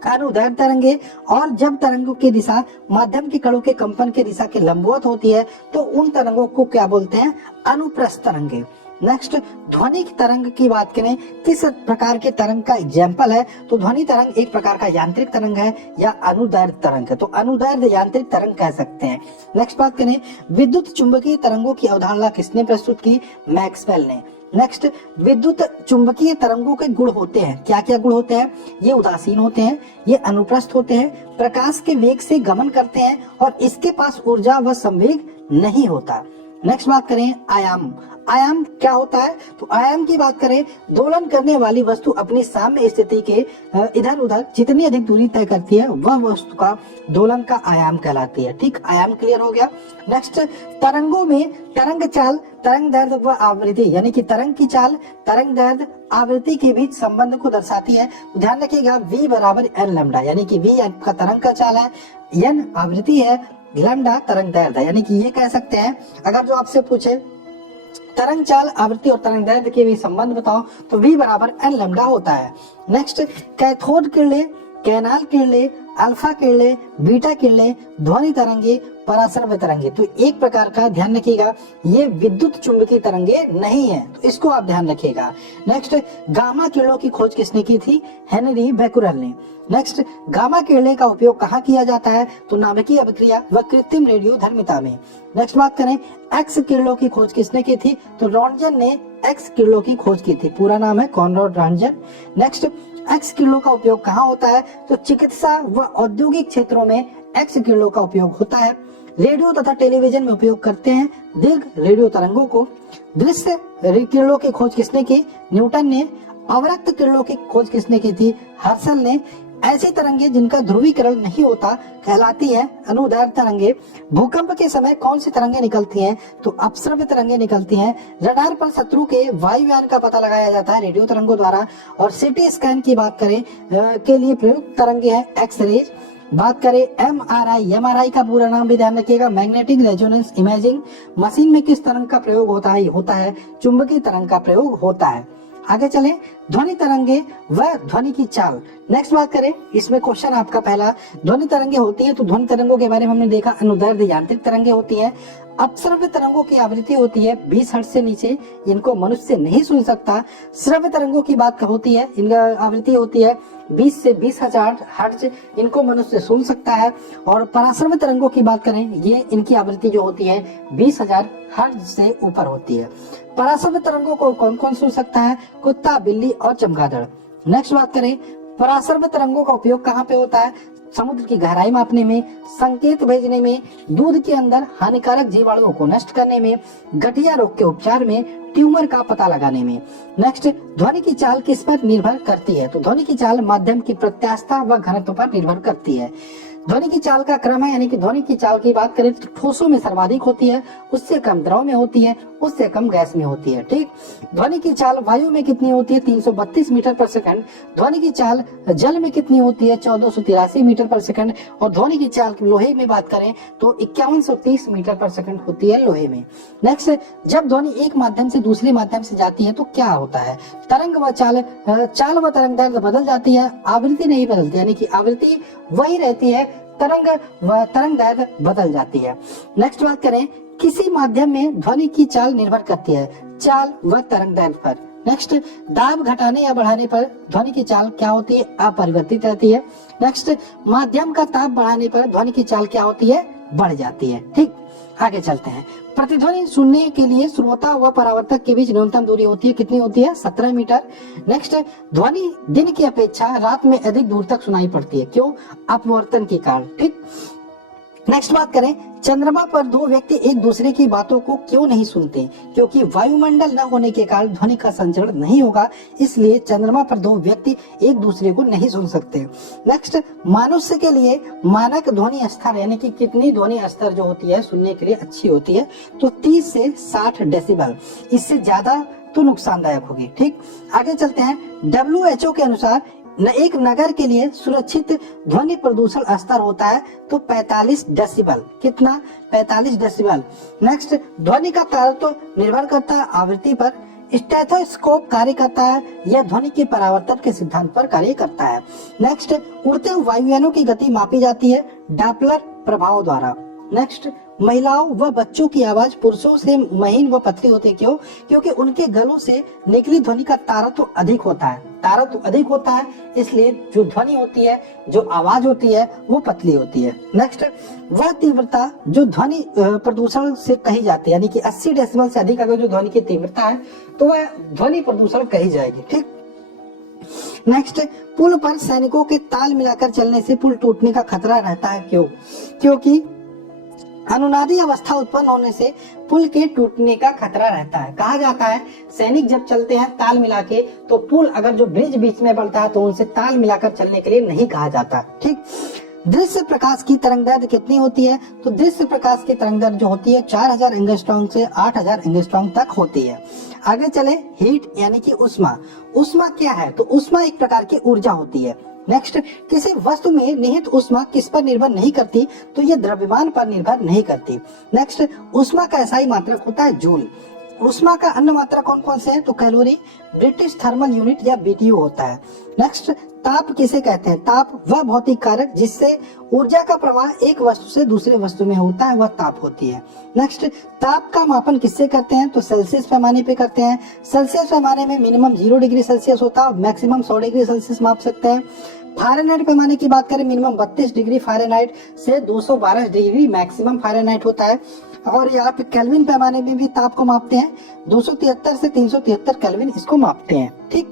अनुदैर्ध्य तरंगे। और जब तरंगों की दिशा माध्यम के कणों के कंपन की दिशा के लंबवत होती है तो उन तरंगों को क्या बोलते हैं? अनुप्रस्थ तरंगे। नेक्स्ट, ध्वनि तरंग की बात करें, किस प्रकार के तरंग का एग्जाम्पल है? तो ध्वनि तरंग एक प्रकार का यांत्रिक तरंग है या अनुदैर्ध्य तरंग है, तो अनुदैर्ध्य यांत्रिक तरंग कह सकते हैं। नेक्स्ट बात करें, विद्युत चुंबकीय तरंगों की अवधारणा किसने प्रस्तुत की? मैक्सवेल ने। नेक्स्ट, विद्युत चुंबकीय तरंगों के गुण होते हैं। क्या क्या गुण होते हैं? ये उदासीन होते हैं, ये अनुप्रस्थ होते हैं, प्रकाश के वेग से गमन करते हैं और इसके पास ऊर्जा व संवेग नहीं होता। नेक्स्ट बात करें, आयाम। आयाम क्या होता है? तो आयाम की बात करें, दोलन करने वाली वस्तु अपनी साम्य स्थिति के इधर उधर जितनी अधिक दूरी तय करती है वह वस्तु का दोलन का आयाम कहलाती है। ठीक, आयाम क्लियर हो गया। नेक्स्ट, तरंगों में तरंग चाल, तरंग दैर्ध्य व आवृत्ति यानी कि तरंग की चाल, तरंग दैर्ध्य, आवृत्ति के बीच संबंध को दर्शाती है। तो ध्यान रखिएगा, v बराबर n लैम्डा, यानी कि v आपका तरंग का चाल है, n आवृत्ति है, लैम्डा तरंग दैर्ध्य, यानी कि ये कह सकते हैं, अगर जो आपसे पूछे तरंग चाल, आवृत्ति और तरंग दैर्ध्य के बीच संबंध बताओ तो v बराबर n लैम्डा होता है। नेक्स्ट, कैथोड किरणें, कैनाल किरणें, अल्फा किरणें, बीटा किरणें, ध्वनि तरंगे, परासरव तरंगे। तो एक प्रकार का ध्यान रखिएगा, ये विद्युत चुंबकीय तरंगे नहीं है, तो इसको आप ध्यान रखिएगा। नेक्स्ट, गामा किरणों की खोज किसने की थी? हेनरी बैकुरल ने। नेक्स्ट, गामा किरणें का उपयोग कहाँ किया जाता है? तो नाभिकीय अभिक्रिया व कृत्रिम रेडियोधर्मिता में। नेक्स्ट बात करें, एक्स किरणों की खोज किसने की थी? तो रॉन्टजन ने एक्स किरणों की खोज की थी, पूरा नाम है कॉनराड रॉन्टजन। नेक्स्ट, एक्स किरणों का उपयोग कहाँ होता है? तो चिकित्सा व औद्योगिक क्षेत्रों में एक्स किरणों का उपयोग होता है। रेडियो तथा टेलीविजन में उपयोग करते हैं दीर्घ रेडियो तरंगों को। दृश्य किरणों की खोज किसने की? न्यूटन ने। अवरक्त किरणों की खोज किसने की थी? हर्शल ने। ऐसी तरंगे जिनका ध्रुवीकरण नहीं होता कहलाती है अनुदैर्ध्य तरंगे। भूकंप के समय कौन सी तरंगे निकलती हैं? तो अपश्रव्य तरंगे निकलती हैं। रडार पर शत्रु के वायुयान का पता लगाया जाता है रेडियो तरंगों द्वारा। और सिटी स्कैन की बात करें के लिए प्रयुक्त तरंगे हैं एक्सरेज। बात करें एमआरआई का पूरा नाम भी ध्यान रखिएगा, मैग्नेटिक रेजोनेंस इमेजिंग मशीन में किस तरंग का प्रयोग होता है चुंबकीय तरंग का प्रयोग होता है। आगे चले, ध्वनि तरंगे व ध्वनि की चाल। नेक्स्ट बात करें, इसमें क्वेश्चन आपका पहला, ध्वनि तरंगे होती है तो ध्वनि तरंगों के बारे में हमने देखा अनुदैर्ध्य यांत्रिक तरंगे होती है। अपश्रव्य तरंगों की आवृत्ति होती है 20 हर्ट्ज से नीचे, इनको मनुष्य नहीं सुन सकता। श्रव्य तरंगों की बात होती है, इनका आवृत्ति होती है 20 से 20,000 हर्ट्ज, इनको मनुष्य सुन सकता है। और पराश्रव्य तरंगों की बात करें, ये इनकी आवृत्ति जो होती है 20,000 हर्ट्ज से ऊपर होती है। पराश्रव्य तरंगों को कौन कौन सुन सकता है? कुत्ता, बिल्ली और चमगादड़। नेक्स्ट बात करें, पराश्रव्य तरंगों का उपयोग कहाँ पे होता है? समुद्र की गहराई मापने में, संकेत भेजने में, दूध के अंदर हानिकारक जीवाणुओं को नष्ट करने में, गठिया रोग के उपचार में, ट्यूमर का पता लगाने में। नेक्स्ट, ध्वनि की चाल किस पर निर्भर करती है? तो ध्वनि की चाल माध्यम की प्रत्यास्थता व घनत्व पर निर्भर करती है। ध्वनि की चाल का क्रम है, यानी कि ध्वनि की चाल की बात करें तो ठोसों में सर्वाधिक होती है, उससे कम द्रव में होती है, उससे कम गैस में होती है। ठीक, ध्वनि की चाल वायु में कितनी होती है? 332 मीटर पर सेकंड। ध्वनि की चाल जल में कितनी होती है? 1483 मीटर पर सेकंड। और ध्वनि की चाल लोहे में बात करें तो 5130 मीटर पर सेकंड होती है लोहे में। नेक्स्ट, जब ध्वनि एक माध्यम से दूसरे माध्यम से जाती है तो क्या होता है? तरंग व चाल व तरंग दैर्ध्य बदल जाती है, आवृत्ति नहीं बदलती, यानी कि आवृत्ति वही रहती है, तरंग व तरंग दैर्ध्य बदल जाती है। नेक्स्ट बात करें, किसी माध्यम में ध्वनि की चाल निर्भर करती है चाल व तरंग दैर्ध्य पर। नेक्स्ट, दाब घटाने या बढ़ाने पर ध्वनि की चाल क्या होती है? अपरिवर्तित रहती है। नेक्स्ट, माध्यम का ताप बढ़ाने पर ध्वनि की चाल क्या होती है? बढ़ जाती है। ठीक, आगे चलते हैं। प्रतिध्वनि सुनने के लिए श्रोता व परावर्तक के बीच न्यूनतम दूरी होती है, कितनी होती है? 17 मीटर। नेक्स्ट, ध्वनि दिन की अपेक्षा रात में अधिक दूर तक सुनाई पड़ती है, क्यों? अपवर्तन के कारण। ठीक, नेक्स्ट बात करें, चंद्रमा पर दो व्यक्ति एक दूसरे की बातों को क्यों नहीं सुनते? क्योंकि वायुमंडल न होने के कारण ध्वनि का संचरण नहीं होगा, इसलिए चंद्रमा पर दो व्यक्ति एक दूसरे को नहीं सुन सकते। नेक्स्ट, मनुष्य के लिए मानक ध्वनि स्तर यानी कि कितनी ध्वनि स्तर जो होती है सुनने के लिए अच्छी होती है? तो 30 से 60 डेसिबल, इससे ज्यादा तो नुकसानदायक होगी। ठीक, आगे चलते हैं। WHO के अनुसार एक नगर के लिए सुरक्षित ध्वनि प्रदूषण स्तर होता है तो 45 डेसिबल। कितना? 45 डेसिबल। नेक्स्ट, ध्वनि का तारतम्य निर्भर करता है आवृत्ति पर। स्टेथोस्कोप कार्य करता है, यह ध्वनि के परावर्तन के सिद्धांत पर कार्य करता है। नेक्स्ट, उड़ते हुए वायुयानों की गति मापी जाती है डॉपलर प्रभाव द्वारा। नेक्स्ट, महिलाओं व बच्चों की आवाज पुरुषों से महीन व पतली होती है, क्यों? क्योंकि उनके गलों से निकली ध्वनि का तारतम्य अधिक होता है, तारतम्य अधिक होता है, इसलिए जो ध्वनि होती है, जो आवाज होती है वो पतली होती है। नेक्स्ट, वह तीव्रता जो ध्वनि प्रदूषण से कही जाती है, यानी कि 80 डेसिबल से अधिक अगर जो ध्वनि की तीव्रता है तो वह ध्वनि प्रदूषण कही जाएगी। ठीक, नेक्स्ट, पुल पर सैनिकों के ताल मिलाकर चलने से पुल टूटने का खतरा रहता है, क्यों? क्योंकि अनुनादी अवस्था उत्पन्न होने से पुल के टूटने का खतरा रहता है। कहा जाता है सैनिक जब चलते हैं ताल मिला के, तो पुल अगर जो ब्रिज बीच में पड़ता है तो उनसे ताल मिलाकर चलने के लिए नहीं कहा जाता। ठीक, दृश्य प्रकाश की तरंगदैर्ध्य कितनी होती है? तो दृश्य प्रकाश की तरंगदैर्ध्य जो होती है 4000 एंगस्ट्रॉम से 8000 एंगस्ट्रॉम तक होती है। आगे चले, हीट यानी कि उष्मा। उष्मा क्या है? तो उष्मा एक प्रकार की ऊर्जा होती है। नेक्स्ट, किसी वस्तु में निहित उष्मा किस पर निर्भर नहीं करती? तो ये द्रव्यमान पर निर्भर नहीं करती। नेक्स्ट, उष्मा का एसआई मात्रक होता है जूल। उष्मा का अन्य मात्रा कौन कौन से हैं? तो कैलोरी, ब्रिटिश थर्मल यूनिट या बीटीयू होता है। नेक्स्ट, ताप किसे कहते हैं? ताप वह भौतिक कारक जिससे ऊर्जा का प्रवाह एक वस्तु से दूसरे वस्तु में होता है, वह ताप होती है। नेक्स्ट, ताप का मापन किससे करते हैं? तो सेल्सियस पैमाने पे करते हैं। सेल्सियस पैमाने में मिनिमम 0 डिग्री सेल्सियस होता है, मैक्सिमम 100 डिग्री सेल्सियस माप सकते हैं। फारेनहाइट पैमाने की बात करें, मिनिमम 32 डिग्री फारेनहाइट से 212 डिग्री मैक्सिमम फारेनहाइट होता है। और यहाँ पे केल्विन पैमाने में भी ताप को मापते हैं, 273 से 373 केल्विन इसको मापते हैं। ठीक,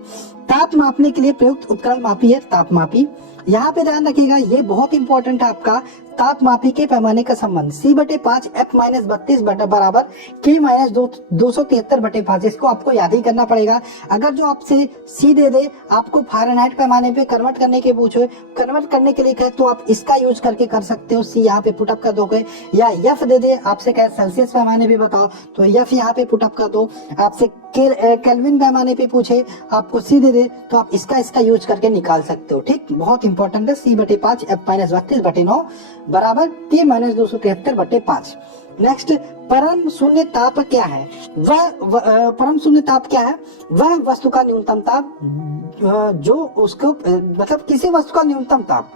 ताप मापने के लिए प्रयुक्त उपकरण मापी है तापमापी। यहाँ पे ध्यान रखिएगा, ये बहुत इंपॉर्टेंट है आपका तापमापी के पैमाने का संबंध C/5 F-32 बराबर K-273/5। इसको आपको याद ही करना पड़ेगा। अगर जो आपसे C दे दे, आपको फ़ारेनहाइट पैमाने पे कन्वर्ट करने के पूछे, कन्वर्ट करने के लिए कहे तो आप इसका यूज करके कर सकते हो, C यहाँ पे पुटअप कर दोगे। या F दे दे, आपसे कहे सेल्सियस पैमाने पे बताओ तो F यहाँ पे पुटअप कर दो। आपसे केल्विन पैमाने पे पूछे, आपको C दे दे तो आप इसका यूज करके निकाल सकते हो। ठीक, बहुत इंपॉर्टेंट है। C/5 F-32/9 बराबर K-273/5। नेक्स्ट, परम शून्य ताप क्या है? परम शून्य ताप क्या है? वह वस्तु का न्यूनतम ताप जो उसको मतलब किसी वस्तु का न्यूनतम ताप,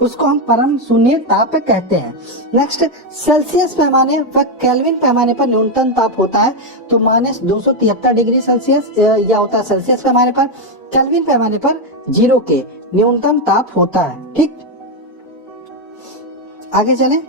उसको हम परम शून्य ताप कहते हैं। नेक्स्ट, सेल्सियस पैमाने व केल्विन पैमाने पर न्यूनतम ताप होता है तो -273 डिग्री सेल्सियस या होता है सेल्सियस पैमाने पर। केल्विन पैमाने पर 0 के न्यूनतम ताप होता है। ठीक, आगे चलें।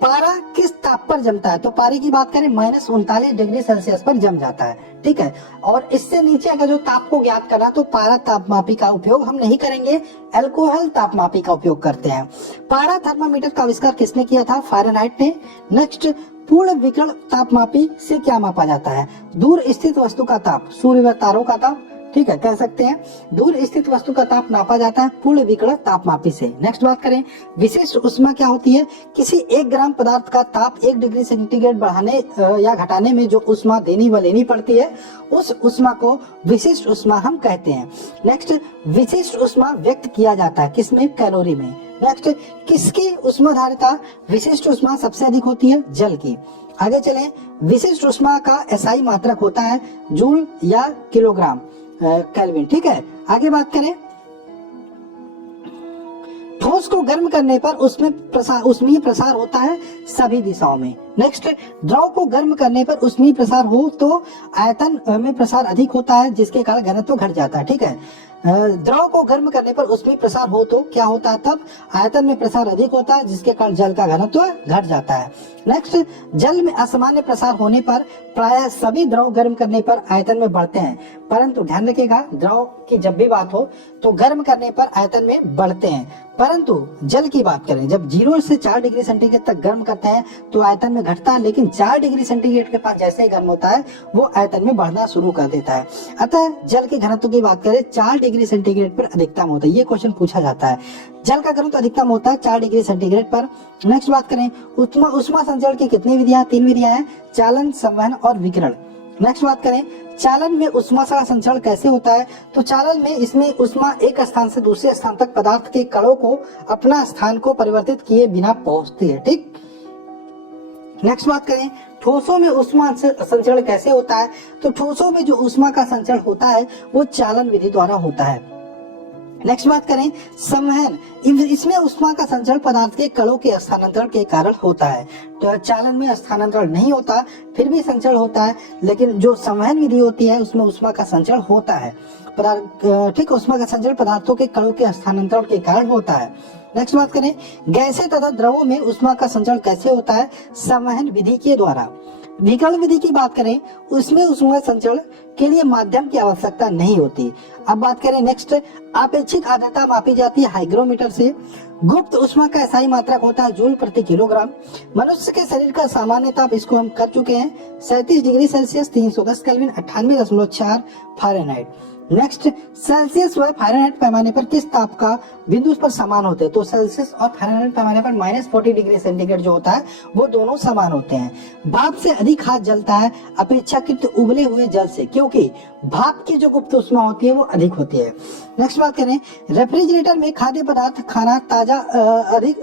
पारा किस ताप पर जमता है? तो पारे की बात करें -39 डिग्री सेल्सियस पर जम जाता है। ठीक है, और इससे नीचे अगर जो ताप को ज्ञात करना तो पारा तापमापी का उपयोग हम नहीं करेंगे, अल्कोहल तापमापी का उपयोग करते हैं। पारा थर्मामीटर का आविष्कार किसने किया था? फ़ारेनहाइट ने। नेक्स्ट, पूर्ण विकिरण तापमापी से क्या मापा जाता है? दूर स्थित वस्तु का ताप, सूर्य व तारों का ताप, ठीक है, कह सकते हैं दूर स्थित वस्तु का ताप नापा जाता है पूर्ण विकिरण तापमापी से। नेक्स्ट बात करें, विशिष्ट उष्मा क्या होती है? किसी 1 ग्राम पदार्थ का ताप 1 डिग्री सेंटीग्रेड बढ़ाने या घटाने में जो उष्मा देनी व लेनी पड़ती है, उस उष्मा को विशिष्ट उष्मा हम कहते हैं। नेक्स्ट, विशिष्ट उष्मा व्यक्त किया जाता है किसमें? कैलोरी में। नेक्स्ट, किसकी उष्माधारिता विशिष्ट उष्मा सबसे अधिक होती है? जल की। आगे चलें, विशिष्ट उष्मा का एसआई मात्रक होता है जूल या किलोग्राम केल्विन। ठीक है, आगे बात करें, ठोस को गर्म करने पर उसमें उष्मीय प्रसार होता है सभी दिशाओं में। नेक्स्ट, द्रव को गर्म करने पर उष्मीय प्रसार हो तो आयतन में प्रसार अधिक होता है जिसके कारण घनत्व घट जाता है। ठीक है, द्रव को गर्म करने पर उष्मीय प्रसार हो तो क्या होता है? तब आयतन में प्रसार अधिक होता है जिसके कारण जल का घनत्व घट जाता है। नेक्स्ट, जल में असामान्य प्रसार होने पर प्रायः सभी द्रव गर्म करने पर आयतन में बढ़ते हैं, परंतु ध्यान रखिएगा द्रव की जब भी बात हो तो गर्म करने पर आयतन में बढ़ते हैं, परंतु जल की बात करें जब 0 से 4 डिग्री सेंटीग्रेड तक गर्म करते हैं तो आयतन में घटता है, लेकिन 4 डिग्री सेंटीग्रेड के पास जैसे ही गर्म होता है वो आयतन में बढ़ना शुरू कर देता है। अतः जल के घनत्व की बात करें 4 डिग्री सेंटीग्रेड पर अधिकतम होता है। ये क्वेश्चन पूछा जाता है, जल का घनत्व अधिकतम होता है 4 डिग्री सेंटीग्रेड पर। नेक्स्ट बात करें, उष्मा संचरण की कितनी विधियां? 3 विधियां हैं, चालन, संवहन और विकिरण। नेक्स्ट बात करें, चालन में उष्मा का संचरण कैसे होता है? तो चालन में इसमें उष्मा एक स्थान से दूसरे स्थान तक पदार्थ के कणों को अपना स्थान को परिवर्तित किए बिना पहुंचती है। ठीक, नेक्स्ट बात करें, ठोसों में उष्मा संचरण कैसे होता है? तो ठोसों में जो उष्मा का संचरण होता है वो चालन विधि द्वारा होता है। नेक्स्ट बात करें, संवहन, इसमें उष्मा का संचरण पदार्थ के कणों के स्थानांतरण के कारण होता है। तो चालन में स्थानांतरण नहीं होता, फिर भी संचरण होता है, लेकिन जो संवहन विधि होती है उसमें उष्मा का संचरण होता है। ठीक, उष्मा का संचरण पदार्थों के कणों के स्थानांतरण के कारण होता है। नेक्स्ट बात करें, गैसें तथा द्रवों में उष्मा का संचरण कैसे होता है? संवहन विधि के द्वारा। विकिरण विधि की बात करें उसमें उष्मा संचरण के लिए माध्यम की आवश्यकता नहीं होती। अब बात करें नेक्स्ट, आपेक्षिक आर्द्रता मापी जाती है हाइग्रोमीटर से। गुप्त उष्मा का एसआई मात्रक होता है जूल प्रति किलोग्राम। मनुष्य के शरीर का सामान्य ताप, इसको हम कर चुके हैं, 37 degree Celsius 310 kelvin 98.4 Fahrenheit. Next, Celsius व फ़ारेनहाइट पैमाने पर किस ताप का बिंदु पर समान होते हैं? तो सेल्सियस और फ़ारेनहाइट पैमाने पर -40 डिग्री सेंटीग्रेड जो होता है वो दोनों समान होते हैं। भाप से अधिक हाथ जलता है अपेक्षाकृत उबले हुए जल से, क्योंकि भाप की जो गुप्त उष्मा होती है वो अधिक होती है। नेक्स्ट बात करें, रेफ्रिजरेटर में खाद्य पदार्थ खाना ताजा अधिक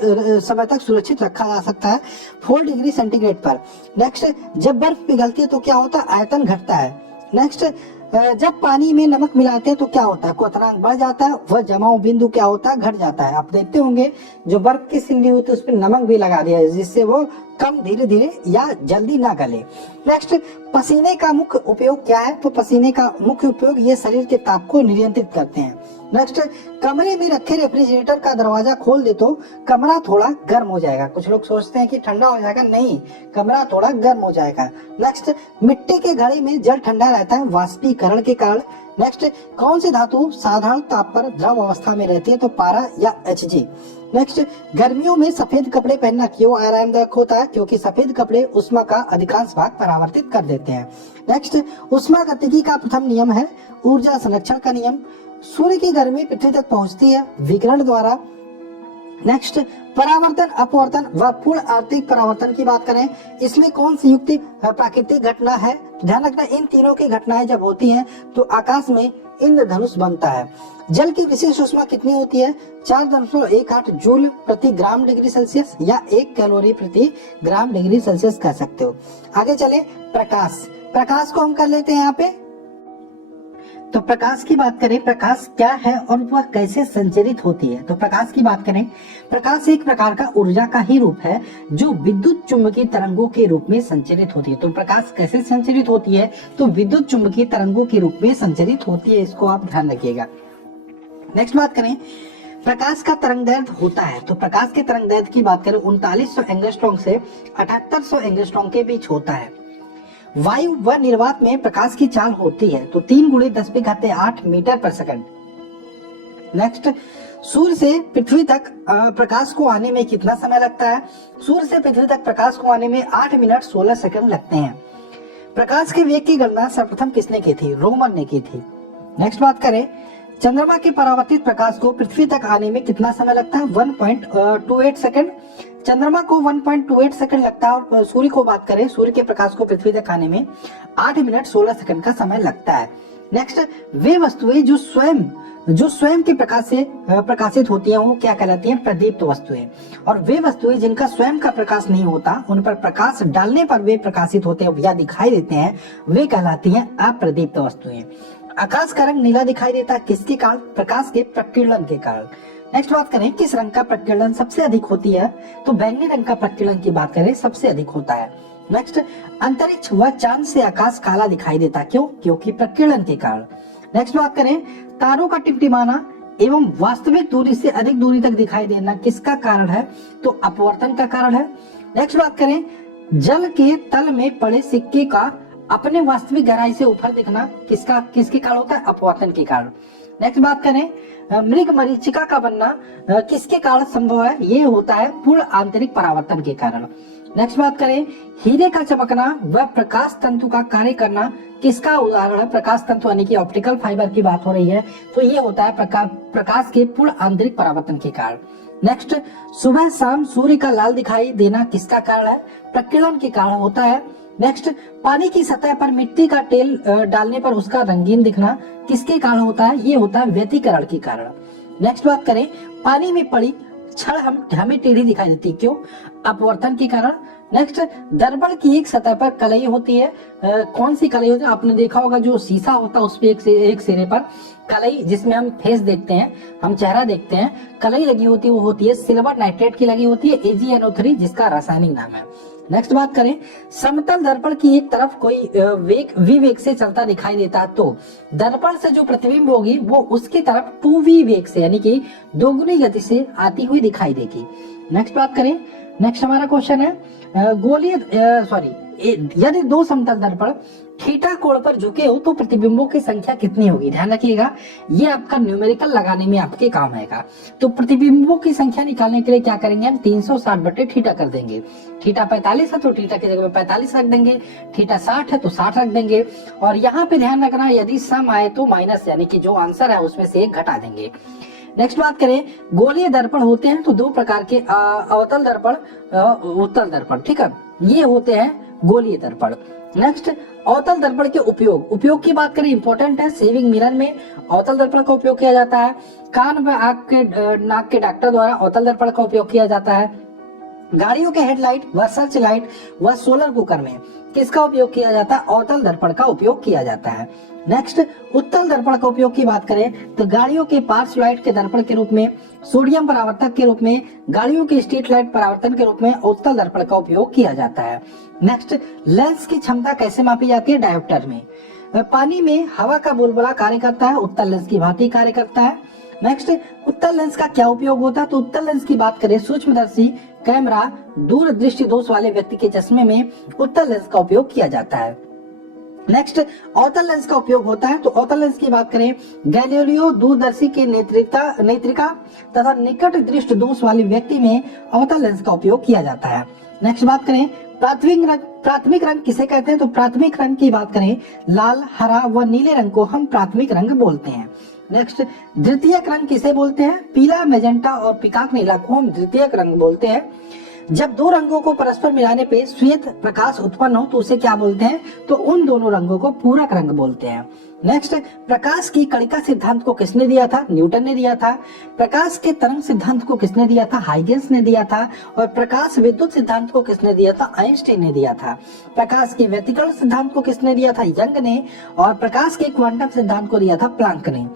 समय तक सुरक्षित रखा जा सकता है 4 डिग्री सेंटीग्रेड पर। नेक्स्ट, जब बर्फ पिघलती है तो क्या होता है? आयतन घटता है। नेक्स्ट, जब पानी में नमक मिलाते हैं तो क्या होता है? क्वथनांक बढ़ जाता है, वह जमाव बिंदु क्या होता है? घट जाता है। आप देखते होंगे जो बर्फ की सिल्ली होती है उस पर नमक भी लगा दिया है जिससे वो कम धीरे धीरे या जल्दी ना गले। नेक्स्ट, पसीने का मुख्य उपयोग क्या है? तो पसीने का मुख्य उपयोग ये शरीर के ताप को नियंत्रित करते हैं। नेक्स्ट, कमरे में रखे रेफ्रिजरेटर का दरवाजा खोल दे तो कमरा थोड़ा गर्म हो जाएगा। कुछ लोग सोचते हैं कि ठंडा हो जाएगा, नहीं, कमरा थोड़ा गर्म हो जाएगा। नेक्स्ट, मिट्टी के घड़े में जल ठंडा रहता है वाष्पीकरण के कारण। नेक्स्ट, कौन सी धातु साधारण ताप पर द्रव अवस्था में रहती है? तो पारा या Hg। नेक्स्ट, गर्मियों में सफेद कपड़े पहनना क्यों आरामदायक होता है? क्योंकि सफेद कपड़े उष्मा का अधिकांश भाग परावर्तित कर देते हैं। नेक्स्ट, उष्मागतिकी का प्रथम नियम है ऊर्जा संरक्षण का नियम। सूर्य की गर्मी पृथ्वी तक पहुंचती है विकिरण द्वारा। नेक्स्ट, परावर्तन, अपवर्तन व पूर्ण आंतरिक परावर्तन की बात करें, इसमें कौन संयुक्त प्राकृतिक घटना है? ध्यान रखना, इन तीनों की घटनाएं जब होती हैं तो आकाश में इंद्रधनुष बनता है। जल की विशेष ऊष्मा कितनी होती है? 4.18 जूल प्रति ग्राम डिग्री सेल्सियस या 1 कैलोरी प्रति ग्राम डिग्री सेल्सियस कह सकते हो। आगे चले, प्रकाश। प्रकाश को हम कर लेते हैं यहाँ पे। तो प्रकाश की बात करें, प्रकाश क्या है और वह कैसे संचरित होती है? तो प्रकाश की बात करें, प्रकाश एक प्रकार का ऊर्जा का ही रूप है जो विद्युत चुंबकीय तरंगों के रूप में संचरित होती है। तो प्रकाश कैसे संचरित होती है? तो विद्युत चुंबकीय तरंगों के रूप में संचरित होती है, इसको आप ध्यान रखिएगा। नेक्स्ट बात करें, प्रकाश का तरंगदैर्घ्य होता है। तो प्रकाश के तरंगदैर्घ्य की बात करें 3900 एंगस्ट्रॉम से 7800 एंगस्ट्रॉम के बीच होता है। वायु व निर्वात में प्रकाश की चाल होती है तो 3 × 10⁸ मीटर पर सेकंड। नेक्स्ट, सूर्य से पृथ्वी तक प्रकाश को आने में कितना समय लगता है? सूर्य से पृथ्वी तक प्रकाश को आने में 8 मिनट 16 सेकंड लगते हैं। प्रकाश के वेग की गणना सर्वप्रथम किसने की थी? रोमन ने की थी। नेक्स्ट बात करें, चंद्रमा के परावर्तित प्रकाश को पृथ्वी तक आने में कितना समय लगता है? 1.28 सेकंड। चंद्रमा को 1.28 सेकंड लगता है और सूर्य को बात करें, सूर्य के प्रकाश को पृथ्वी तक आने में 8 मिनट 16 सेकंड का समय लगता है। नेक्स्ट, वे वस्तुएं जो स्वयं के प्रकाश से प्रकाशित होती हैं वो क्या कहलाती हैं? प्रदीप्त वस्तुएं। और वे वस्तुएं जिनका स्वयं का प्रकाश नहीं होता, उन पर प्रकाश डालने पर वे प्रकाशित होते हैं या दिखाई देते हैं, वे कहलाती हैं अप्रदीप्त वस्तुएं। आकाश का रंग नीला दिखाई देता है किसके कारण? प्रकाश के प्रकीर्णन के कारण। नेक्स्ट बात करें, किस रंग का प्रकीर्णन सबसे अधिक होती है? तो बैंगनी रंग का प्रकीर्णन की बात करें सबसे अधिक होता है। नेक्स्ट, अंतरिक्ष व चांद से आकाश काला दिखाई देता, क्यों? क्योंकि प्रकीर्णन के कारण। नेक्स्ट बात करें, तारों का टिमटिमाना एवं वास्तविक दूरी से अधिक दूरी तक दिखाई देना किसका कारण है? तो अपवर्तन का कारण है। नेक्स्ट बात करें, जल के तल में पड़े सिक्के का अपने वास्तविक गहराई से ऊपर दिखना किसके कारण होता है? अपवर्तन के कारण। नेक्स्ट बात करें, मृग मरीचिका का बनना किसके कारण संभव है? ये होता है पूर्ण आंतरिक परावर्तन के कारण। नेक्स्ट बात करें, हीरे का चमकना व प्रकाश तंतु का कार्य करना किसका उदाहरण है? प्रकाश तंतु यानी कि ऑप्टिकल फाइबर की बात हो रही है, तो ये होता है प्रकाश के पूर्ण आंतरिक परावर्तन के कारण। नेक्स्ट, सुबह शाम सूर्य का लाल दिखाई देना किसका कारण है? प्रकीर्णन के कारण होता है। नेक्स्ट, पानी की सतह पर मिट्टी का तेल डालने पर उसका रंगीन दिखना किसके कारण होता है? ये होता है व्यतिकरण के कारण। नेक्स्ट बात करें, पानी में पड़ी छड़ हमें टेढ़ी दिखाई देती है, क्यों? अपवर्तन के कारण। नेक्स्ट, दर्पण की एक सतह पर कलई होती है, कौन सी कलई होती है? आपने देखा होगा जो शीशा होता है उस पे एक सिरे पर कलई, जिसमें हम फेस देखते हैं, हम चेहरा देखते हैं, कलई लगी होती है, वो होती है सिल्वर नाइट्रेट की लगी होती है, AgNO3, जिसका रासायनिक नाम है। नेक्स्ट बात करें, समतल दर्पण की एक तरफ कोई विवेग से चलता दिखाई देता तो दर्पण से जो प्रतिबिंब होगी वो उसकी तरफ 2v वेग से यानी कि दोगुनी गति से आती हुई दिखाई देगी। नेक्स्ट बात करें, नेक्स्ट हमारा क्वेश्चन है यदि दो समतल दर्पण थीटा कोण पर झुके हो तो प्रतिबिंबों की संख्या कितनी होगी? ध्यान रखिएगा, ये आपका न्यूमेरिकल लगाने में आपके काम आएगा। तो प्रतिबिंबों की संख्या निकालने के लिए क्या करेंगे हम? 360/θ कर देंगे। थीटा 45 है तो थीटा की जगह 45 रख देंगे, थीटा 60 है तो 60 रख देंगे। और यहाँ पे ध्यान रखना, यदि सम आए तो माइनस, यानी कि जो आंसर है उसमें से एक घटा देंगे। नेक्स्ट बात करें, गोलीय दर्पण होते हैं तो दो प्रकार के, अवतल दर्पण, उत्तल दर्पण, ठीक है, ये होते हैं गोलीय दर्पण। नेक्स्ट, अवतल दर्पण के उपयोग की बात करें, इंपॉर्टेंट है। सेविंग मिरर में अवतल दर्पण का उपयोग किया जाता है। कान व नाक के डॉक्टर द्वारा अवतल दर्पण का उपयोग किया जाता है। गाड़ियों के हेडलाइट व सर्च लाइट व सोलर कुकर में किसका उपयोग किया जाता है? अवतल दर्पण का उपयोग किया जाता है। नेक्स्ट, उत्तल दर्पण का उपयोग की बात करें तो गाड़ियों के पार्श्व लाइट के दर्पण के रूप में, सोडियम परावर्तक के रूप में, गाड़ियों के स्ट्रीट लाइट परावर्तन के रूप में उत्तल दर्पण का उपयोग किया जाता है। नेक्स्ट, लेंस की क्षमता कैसे मापी जाती है? डायोप्टर में। पानी में हवा का बुलबुला कार्य करता है, उत्तल लेंस की भांति कार्य करता है। नेक्स्ट, उत्तल लेंस का क्या उपयोग होता है? तो उत्तल लेंस की बात करें, सूक्ष्मदर्शी, कैमरा, दूर दृष्टि दोष वाले व्यक्ति के चश्मे में उत्तल लेंस का उपयोग किया जाता है। नेक्स्ट, अवतल लेंस का उपयोग होता है। तो अवतल लेंस की बात करें, गैलीलियो दूरदर्शी के नेत्रिका तथा निकट दृष्टि दोष वाले व्यक्ति में अवतल लेंस का उपयोग किया जाता है। नेक्स्ट बात करें, प्राथमिक रंग किसे कहते हैं? तो प्राथमिक रंग की बात करें, लाल, हरा व नीले रंग को हम प्राथमिक रंग बोलते हैं। नेक्स्ट, द्वितीयक रंग किसे बोलते हैं? पीला, मैजेंटा और पीकॉक नीला को हम द्वितीयक रंग बोलते हैं। जब दो रंगों को परस्पर मिलाने पे श्वेत प्रकाश उत्पन्न हो तो उसे क्या बोलते हैं? तो उन दोनों रंगों को पूरक रंग बोलते हैं। नेक्स्ट, प्रकाश की कणिका सिद्धांत को किसने दिया था? न्यूटन ने दिया था। प्रकाश के तरंग सिद्धांत को किसने दिया था? हाइगेंस ने दिया था। और प्रकाश विद्युत सिद्धांत को किसने दिया था? आइंस्टीन ने दिया था। प्रकाश के व्यतिकरण सिद्धांत को किसने दिया था? यंग ने। और प्रकाश के क्वांटम सिद्धांत को दिया था प्लांक ने।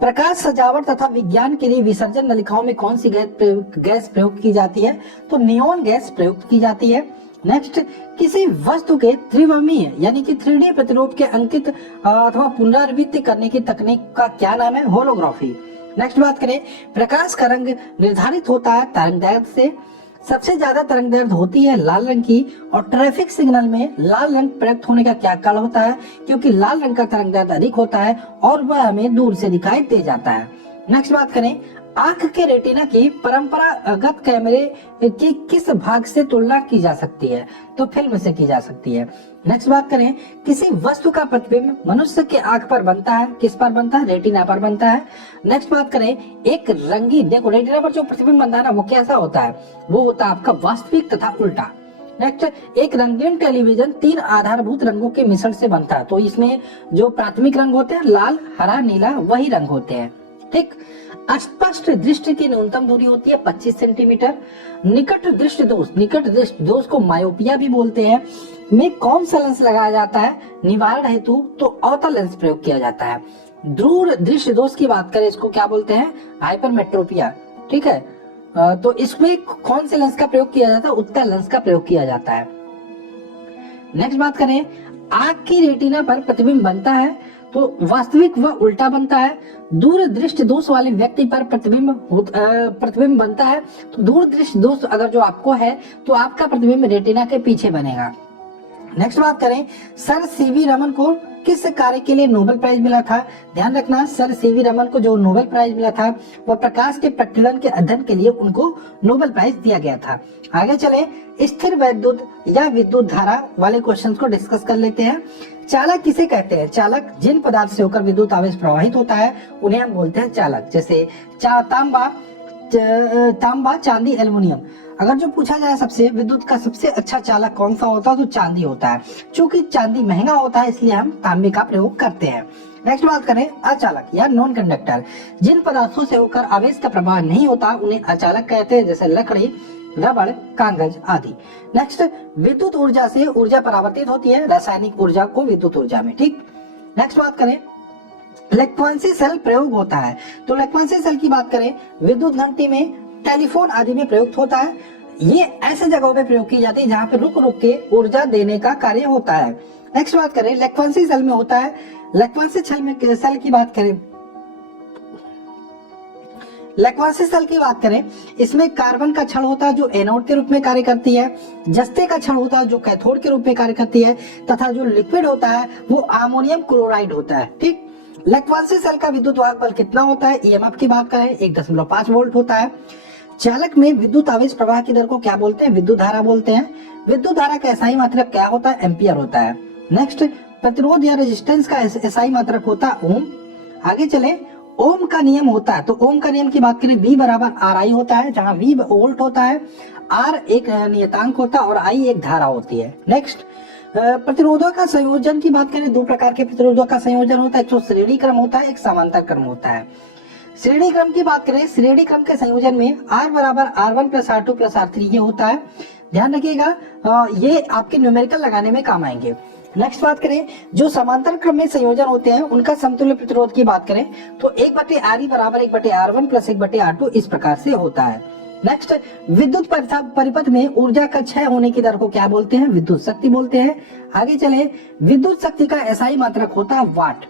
प्रकाश सजावट तथा विज्ञान के लिए विसर्जन नलिकाओं में कौन सी गैस प्रयोग की जाती है? तो नियोन गैस प्रयुक्त की जाती है। नेक्स्ट, किसी वस्तु के त्रिविमीय यानी कि 3D प्रतिरूप के अंकित अथवा पुनरावृत्ति करने की तकनीक का क्या नाम है? होलोग्राफी। नेक्स्ट बात करें, प्रकाश का रंग निर्धारित होता है तरंगदैर्घ्य से। सबसे ज्यादा तरंगदैर्घ्य होती है लाल रंग की। और ट्रैफिक सिग्नल में लाल रंग प्रयुक्त होने का क्या कारण होता है? क्योंकि लाल रंग का तरंगदैर्घ्य अधिक होता है और वह हमें दूर से दिखाई दे जाता है। नेक्स्ट बात करें, आंख के रेटिना की परंपरागत कैमरे की किस भाग से तुलना की जा सकती है? तो फिल्म से की जा सकती है। नेक्स्ट बात करें, किसी वस्तु का प्रतिबिंब मनुष्य के आंख पर बनता है, किस पर बनता है? रेटिना पर बनता है। नेक्स्ट बात करें, एक रंगीन, देखो रेटिना पर जो प्रतिबिंब बनता है ना वो कैसा होता है? वो होता है आपका वास्तविक तथा उल्टा। नेक्स्ट, एक रंगीन टेलीविजन 3 आधारभूत रंगों के मिश्रण से बनता है। तो इसमें जो प्राथमिक रंग होते हैं लाल, हरा, नीला, वही रंग होते हैं। ठीक। स्पष्ट दृष्टि की न्यूनतम दूरी होती है 25 सेंटीमीटर। निकट दृष्टि दोष को मायोपिया भी बोलते हैं, में कौन सा लेंस लगाया जाता है निवारण हेतु? तो अवतल लेंस प्रयोग किया जाता है। दूर दृष्टि दोष की बात करें, इसको क्या बोलते हैं? हाइपरमेट्रोपिया। ठीक है, तो इसमें कौन से लेंस का प्रयोग किया जाता है? उत्तल लेंस का प्रयोग किया जाता है। नेक्स्ट बात करें, आंख की रेटिना पर प्रतिबिंब बनता है तो वास्तविक व उल्टा बनता है। दूर दृष्टि दोष वाले व्यक्ति पर प्रतिबिंब बनता है तो दूर दृष्टि दोष अगर जो आपको है तो आपका प्रतिबिंब रेटिना के पीछे बनेगा। नेक्स्ट बात करें, सर सीवी रमन को किस कार्य के लिए नोबेल प्राइज मिला था? ध्यान रखना, सर सीवी रमन को जो नोबेल प्राइज मिला था वह प्रकाश के प्रकीर्णन के अध्ययन के लिए उनको नोबेल प्राइज दिया गया था। आगे चले, स्थिर वैद्युत या विद्युत धारा वाले क्वेश्चन को डिस्कस कर लेते हैं। चालक किसे कहते हैं? चालक जिन पदार्थ से होकर विद्युत आवेश प्रवाहित होता है उन्हें हम बोलते हैं चालक। जैसे तांबा, चांदी, एल्युमिनियम। अगर जो पूछा जाए सबसे विद्युत का सबसे अच्छा चालक कौन सा होता है तो चांदी होता है। चूंकि चांदी महंगा होता है इसलिए हम तांबे का प्रयोग करते हैं। नेक्स्ट बात करें, अचालक या नॉन कंडक्टर, जिन पदार्थों से होकर आवेश का प्रवाह नहीं होता उन्हें अचालक कहते हैं, जैसे लकड़ी, रबड़, कागज आदि। नेक्स्ट, विद्युत ऊर्जा से ऊर्जा परावर्तित होती है, रासायनिक ऊर्जा को विद्युत ऊर्जा में। ठीक। नेक्स्ट बात करें, इलेक्ट्रॉनिक सेल प्रयोग होता है। तो इलेक्ट्रॉनिक सेल की बात करें, विद्युत घंटी में, टेलीफोन आदि में प्रयुक्त होता है। ये ऐसे जगहों पे प्रयोग की जाती है जहाँ पे रुक रुक के ऊर्जा देने का कार्य होता है। नेक्स्ट बात करें, इलेक्ट्रॉनिक सेल में होता है। इलेक्ट्रॉनिक सेल की बात करें, इलेक्ट्रॉनिक सेल की बात करें, इसमें कार्बन का छड़ होता है जो एनोड के रूप में कार्य करती है, जस्ते का छड़ होता है जो कैथोड के रूप में कार्य करती है, तथा जो लिक्विड होता है वो अमोनियम क्लोराइड होता है। ठीक। इलेक्ट्रॉनिक सेल का विद्युत वाहक बल कितना होता है? ईएमएफ की बात करें 1.5 वोल्ट होता है। चालक में विद्युत आवेश प्रवाह की दर को क्या बोलते हैं? विद्युत धारा बोलते हैं। विद्युत धारा का एसआई मात्रक क्या होता है? एम्पियर होता है। नेक्स्ट, प्रतिरोध या रेजिस्टेंस का एसआई मात्रक होता है ओम। आगे चले, ओम का नियम होता है। तो ओम का नियम की बात करें, V बराबर RI होता है, जहां V वोल्ट होता है, R एक नियतांक होता है और I एक धारा होती है। नेक्स्ट, प्रतिरोधों का संयोजन की बात करें, 2 प्रकार के प्रतिरोधों का संयोजन होता है, एक तो श्रेणी क्रम होता है, एक समांतर क्रम होता है। श्रेणी क्रम की बात करें, श्रेणी क्रम के संयोजन में R बराबर R1 + R2 + R3 ये होता है। ध्यान रखिएगा, ये आपके न्यूमेरिकल लगाने में काम आएंगे। नेक्स्ट बात करें, जो समांतर क्रम में संयोजन होते हैं उनका समतुल्य प्रतिरोध की बात करें तो 1/RE बराबर 1/R1 + 1/R2 इस प्रकार से होता है। नेक्स्ट, विद्युत परिपथ में ऊर्जा का क्षय होने की दर को क्या बोलते हैं? विद्युत शक्ति बोलते हैं। आगे चले, विद्युत शक्ति का एसआई मात्रक होता है वाट।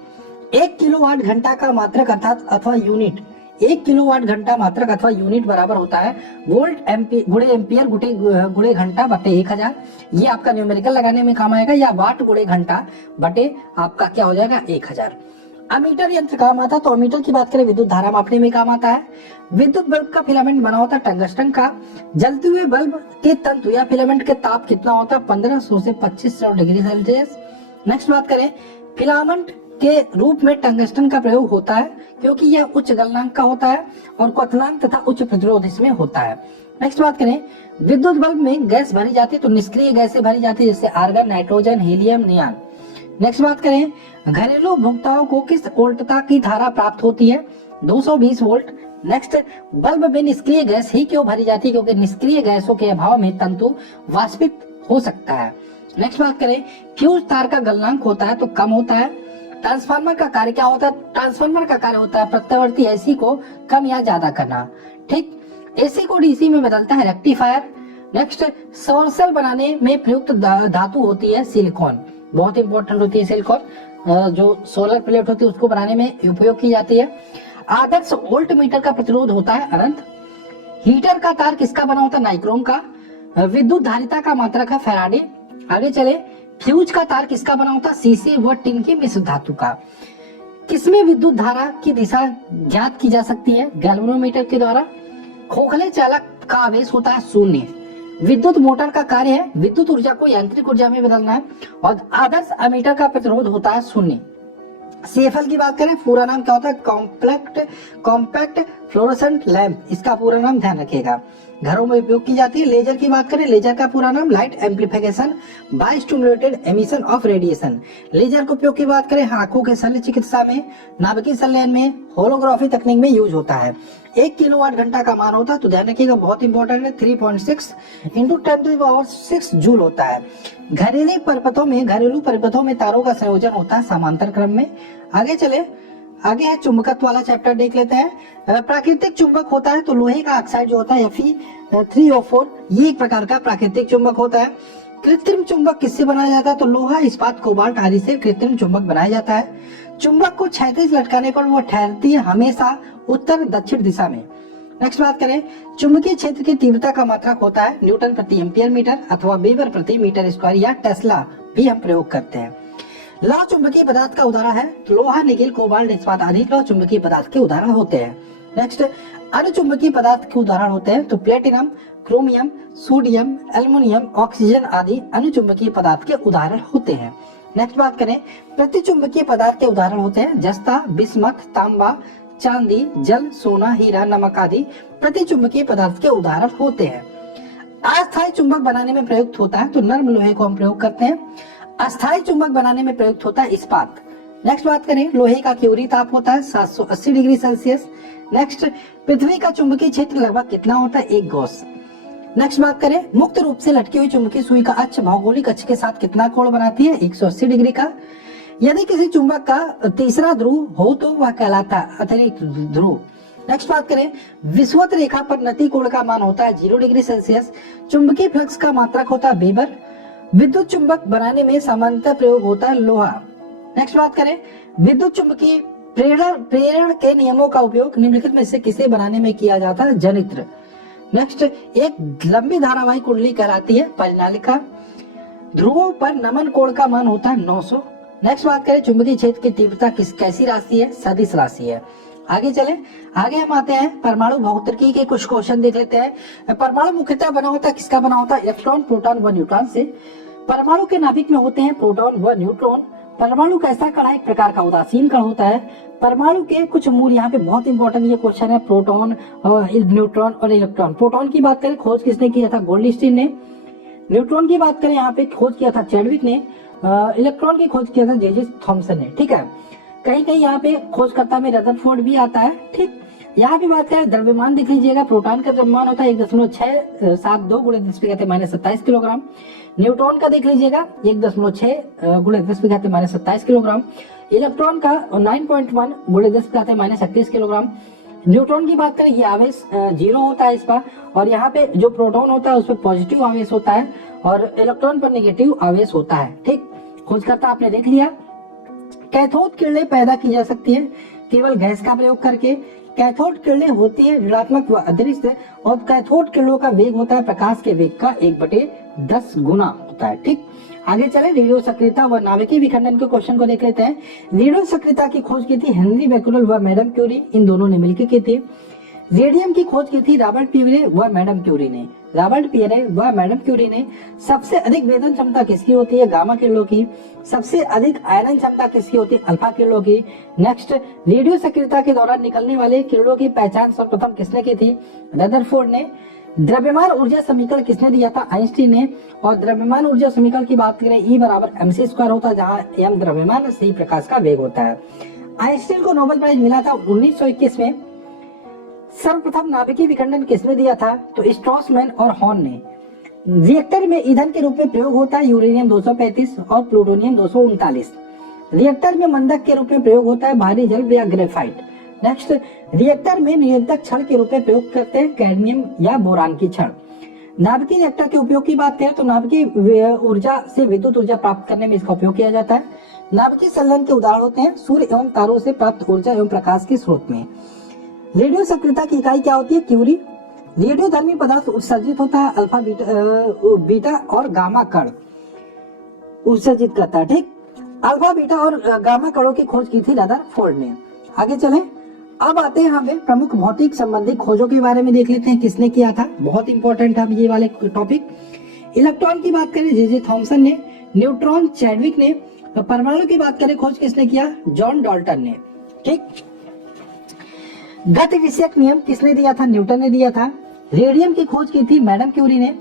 1 किलोवाट घंटा का मात्रक अर्थात अथवा यूनिट 1 किलोवाट घंटा मात्रक अथवा यूनिट बराबर होता है वोल्ट गुणे एम्पियर गुणे घंटा बटे 1000। ये आपका न्यूमेरिकल लगाने में काम आएगा, या वाट गुणे घंटा बटे आपका क्या हो जाएगा 1000। अमीटर यंत्र काम आता है, तो अमीटर की बात करें विद्युत धारा मापने में काम आता है। विद्युत बल्ब का फिलामेंट बना होता है टंगस्टन का। जलते हुए बल्ब के तंतु या फिलामेंट के ताप कितना होता है 1500 से 2500 डिग्री सेल्सियस। नेक्स्ट बात करें, फिलामेंट के रूप में टंगस्टन का प्रयोग होता है क्योंकि यह उच्च गलनांक का होता है और क्वथनांक तथा उच्च प्रतिरोध इसमें होता है। नेक्स्ट बात करें, विद्युत बल्ब में गैस भरी जाती है तो निष्क्रिय गैसें भरी जाती है, जैसे आर्गन, नाइट्रोजन, हीलियम, नियान। नेक्स्ट बात करें, घरेलू उपभोक्ताओं को किस वोल्टता की धारा प्राप्त होती है 220 वोल्ट। नेक्स्ट, बल्ब में निष्क्रिय गैस ही क्यों भरी जाती है, क्योंकि निष्क्रिय गैसों के अभाव में तंतु वाष्पित हो सकता है। नेक्स्ट बात करें, फ्यूज तार का गलनांक होता है तो कम होता है। ट्रांसफार्मर का कार्य क्या होता है, ट्रांसफार्मर का कार्य होता है प्रत्यावर्ती एसी को कम या ज्यादा करना। ठीक, एसी को डीसी में बदलता है रेक्टिफायर। नेक्स्ट, सौर सेल बनाने में प्रयुक्त धातु होती है सिलिकॉन, बहुत इंपॉर्टेंट होती है सिलिकॉन, जो सोलर प्लेट होती है उसको बनाने में उपयोग की जाती है। आदर्श वोल्ट मीटर का प्रतिरोध होता है अनंत। हीटर का तार किसका बना होता है नाइक्रोम का। विद्युत धारिता का मात्रक है फैराडे। आगे चले, फ्यूज का तार किसका बना होता है सीसी व टिन की मिश्र धातु का। किसमें विद्युत धारा की दिशा ज्ञात की जा सकती है गैल्वेनोमीटर के द्वारा। खोखले चालक का आवेश होता है शून्य। विद्युत मोटर का कार्य है विद्युत ऊर्जा को यांत्रिक ऊर्जा में बदलना है। और आदर्श अमीटर का प्रतिरोध होता है शून्य। सीएफएल की बात करें, पूरा नाम क्या होता है कॉम्पैक्ट फ्लोरोसेंट लैंप, इसका पूरा नाम ध्यान रखिएगा। घरों में उपयोग की जाती है। लेजर की बात करें, लेजर का पूरा नाम light amplification by stimulated emission of radiation. Laser के उपयोग की बात करें, आंखों के शल्य चिकित्सा में, नाभिकीय संलयन में, होलोग्राफी तकनीक में यूज होता है। 1 किलोवाट घंटा का मान होता है तो ध्यान रखिएगा बहुत इंपॉर्टेंट है, 3.6 × 10⁻⁶ जूल होता है। घरेलू परिपथों में तारों का संयोजन होता है समांतर क्रम में। आगे चले, आगे है चुंबकत्व वाला चैप्टर देख लेते हैं। प्राकृतिक चुंबक होता है तो लोहे का ऑक्साइड जो होता है Fe3O4, ये एक प्रकार का प्राकृतिक चुंबक होता है। कृत्रिम चुंबक किससे बनाया जाता है तो लोहा, इस्पात, कोबाल्ट आदि से कृत्रिम चुंबक बनाया जाता है। चुंबक को क्षैतिज लटकाने पर वो ठहरती है हमेशा उत्तर दक्षिण दिशा में। नेक्स्ट बात करें, चुंबकीय क्षेत्र की तीव्रता का मात्रक होता है न्यूटन प्रति एम्पियर मीटर अथवा वेबर प्रति मीटर स्क्वायर, या टेस्ला भी हम प्रयोग करते हैं। लौह चुंबकीय पदार्थ का उदाहरण है लोहा, निकेल, कोबाल्ट, इस्पात आदि लौह चुंबकीय पदार्थ के उदाहरण होते हैं। नेक्स्ट, अन्य चुंबकीय पदार्थ के उदाहरण होते हैं तो platinum, chromium, sodium, aluminium, oxygen आदि अन्य चुंबकीय पदार्थ के उदाहरण होते हैं। नेक्स्ट बात करें, प्रतिचुंबकीय पदार्थ के उदाहरण होते हैं जस्ता, बिस्मथ, तांबा, चांदी, जल, सोना, हीरा, नमक आदि प्रतिचुंबकीय पदार्थ के उदाहरण होते हैं। अस्थायी चुंबक बनाने में प्रयुक्त होता है तो नर्म लोहे को हम प्रयोग करते हैं। अस्थायी चुंबक बनाने में प्रयुक्त होता है इस्पात। नेक्स्ट बात करें, लोहे का क्यूरी ताप होता है 780 डिग्री सेल्सियस। नेक्स्ट, पृथ्वी का चुंबकीय क्षेत्र लगभग कितना होता है 1 गॉस। नेक्स्ट बात करें, मुक्त रूप से लटकी हुई चुंबकीय सुई का अक्ष भौगोलिक अक्ष के साथ कितना कोण बनाती है 180 डिग्री का। यदि किसी चुंबक का तीसरा ध्रुव हो तो वह कहलाता है अतिरिक्त ध्रुव। नेक्स्ट बात करें, विषुवत रेखा पर नति कोण का मान होता है 0 डिग्री सेल्सियस। चुंबकीय फ्लक्स का मात्रक होता है वेबर। विद्युत चुंबक बनाने में सामान्यतः प्रयोग होता है लोहा। नेक्स्ट बात करें, विद्युत चुंबकीय प्रेरण के नियमों का उपयोग निम्नलिखित में से किसे बनाने में किया जाता है जनित्र। नेक्स्ट, एक लंबी धारावाही कुंडली कहलाती है परिनालिका। ध्रुवों पर नमन कोण का मान होता है 900। नेक्स्ट बात करें, चुंबकीय क्षेत्र की तीव्रता कैसी राशि है सदिश राशि है। आगे चले, आगे हम आते हैं परमाणु भौतिकी के कुछ क्वेश्चन देख लेते हैं। परमाणु मुख्यतः बना होता है किसका बना होता है इलेक्ट्रॉन, प्रोटॉन व न्यूट्रॉन से। परमाणु के नाभिक में होते हैं प्रोटॉन व न्यूट्रॉन। परमाणु कैसा कण है, एक प्रकार का उदासीन कण होता है। परमाणु के कुछ मूल, यहाँ पे बहुत इंपॉर्टेंट ये क्वेश्चन है, प्रोटॉन, न्यूट्रॉन और इलेक्ट्रॉन। प्रोटॉन की बात करें, खोज किसने किया था गोल्डस्टीन ने। न्यूट्रॉन की बात करें, यहाँ पे खोज किया था चैडविक ने। इलेक्ट्रॉन की खोज किया था जे थॉमसन ने। ठीक है, कहीं कहीं यहाँ पे खोजकर्ता में रदरफोर्ड भी आता है। ठीक, यहाँ पे बात करें द्रव्यमान देख लीजिएगा, प्रोटॉन का द्रव्यमान होता है 1.672 × 10⁻27 किलोग्राम। न्यूट्रॉन का देख लीजिएगा 1.6 × 10⁻27 किलोग्राम। इलेक्ट्रॉन का 9.1 × 10⁻31 किलोग्राम। न्यूट्रॉन की बात करें, ये आवेश 0 होता है इसका, और यहाँ पे जो प्रोटॉन होता है उस पर पॉजिटिव आवेश होता है और इलेक्ट्रॉन पर नेगेटिव आवेश होता है। ठीक, खोजकर्ता आपने देख लिया। कैथोड किरणें पैदा की जा सकती है केवल गैस का प्रयोग करके। कैथोड किरणें होती है ऋणात्मक व अदृश्य, और कैथोड किरणों का वेग होता है प्रकाश के वेग का 1/10 गुना होता है। ठीक, आगे चले रेडियो सक्रियता व नाभिकीय विखंडन के क्वेश्चन को देख लेते हैं। रेडियो सक्रियता की खोज की थी हेनरी बैकुलर व मैडम क्यूरी, इन दोनों ने मिलकर की थी। रेडियम की खोज की थी रॉबर्ट पियरे व मैडम क्यूरी ने। रॉबर्ट पियरे व मैडम क्यूरी ने। सबसे अधिक वेधन क्षमता किसकी होती है? गामा किरणों की। सबसे अधिक आयरन क्षमता किसकी होती है? अल्फा किरणों की। नेक्स्ट, रेडियो सक्रियता के दौरान निकलने वाले किरणों की पहचान सर्वप्रथम किसने की थी? रदरफोर्ड ने। द्रव्यमान ऊर्जा समीकरण किसने दिया था? आइंस्टीन ने। और द्रव्यमान ऊर्जा समीकरण की बात करें E बराबर mc² होता है, जहां m द्रव्यमान c प्रकाश का वेग होता है। आइंस्टीन को नोबेल प्राइज मिला था 1921 में। सर्वप्रथम नाभिकीय विखंडन किसने दिया था? तो स्ट्रॉसमैन और हॉर्न ने। रिएक्टर में ईंधन के रूप में प्रयोग होता है यूरेनियम 235 और प्लूटोनियम 239। रिएक्टर में मंदक के रूप में प्रयोग होता है भारी जल या ग्रेफाइट। नेक्स्ट, रिएक्टर में नियंत्रक छड़ के रूप में प्रयोग करते हैं कैडमियम या बोरान की छड़। नाभिकीय रिएक्टर के उपयोग की बात करें तो नाभिकीय ऊर्जा से विद्युत ऊर्जा प्राप्त करने में इसका उपयोग किया जाता है। नाभिकीय संलयन के उदाहरण होते हैं सूर्य एवं तारों से प्राप्त ऊर्जा एवं प्रकाश के स्रोत में। रेडियो सक्रियता की इकाई क्या होती है? क्यूरी। रेडियोधर्मी पदार्थ उत्सर्जित होता है अल्फा बीटा और गामा कण उत्सर्जित करता है। ठीक, अल्फा बीटा और गामा कणों की खोज की थी रदरफोर्ड ने। आगे चलें, अब आते हैं हमें प्रमुख भौतिक संबंधी खोजों के बारे में देख लेते हैं किसने किया था। बहुत इंपॉर्टेंट है ये वाले टॉपिक। इलेक्ट्रॉन की बात करें जे थॉमसन ने। न्यूट्रॉन चैडविक ने। परमाणु की बात करें खोज किसने किया? जॉन डाल्टन ने। ठीक, गति विषयक नियम किसने दिया था? न्यूटन ने दिया था। रेडियम की खोज की थी मैडम क्यूरी ने।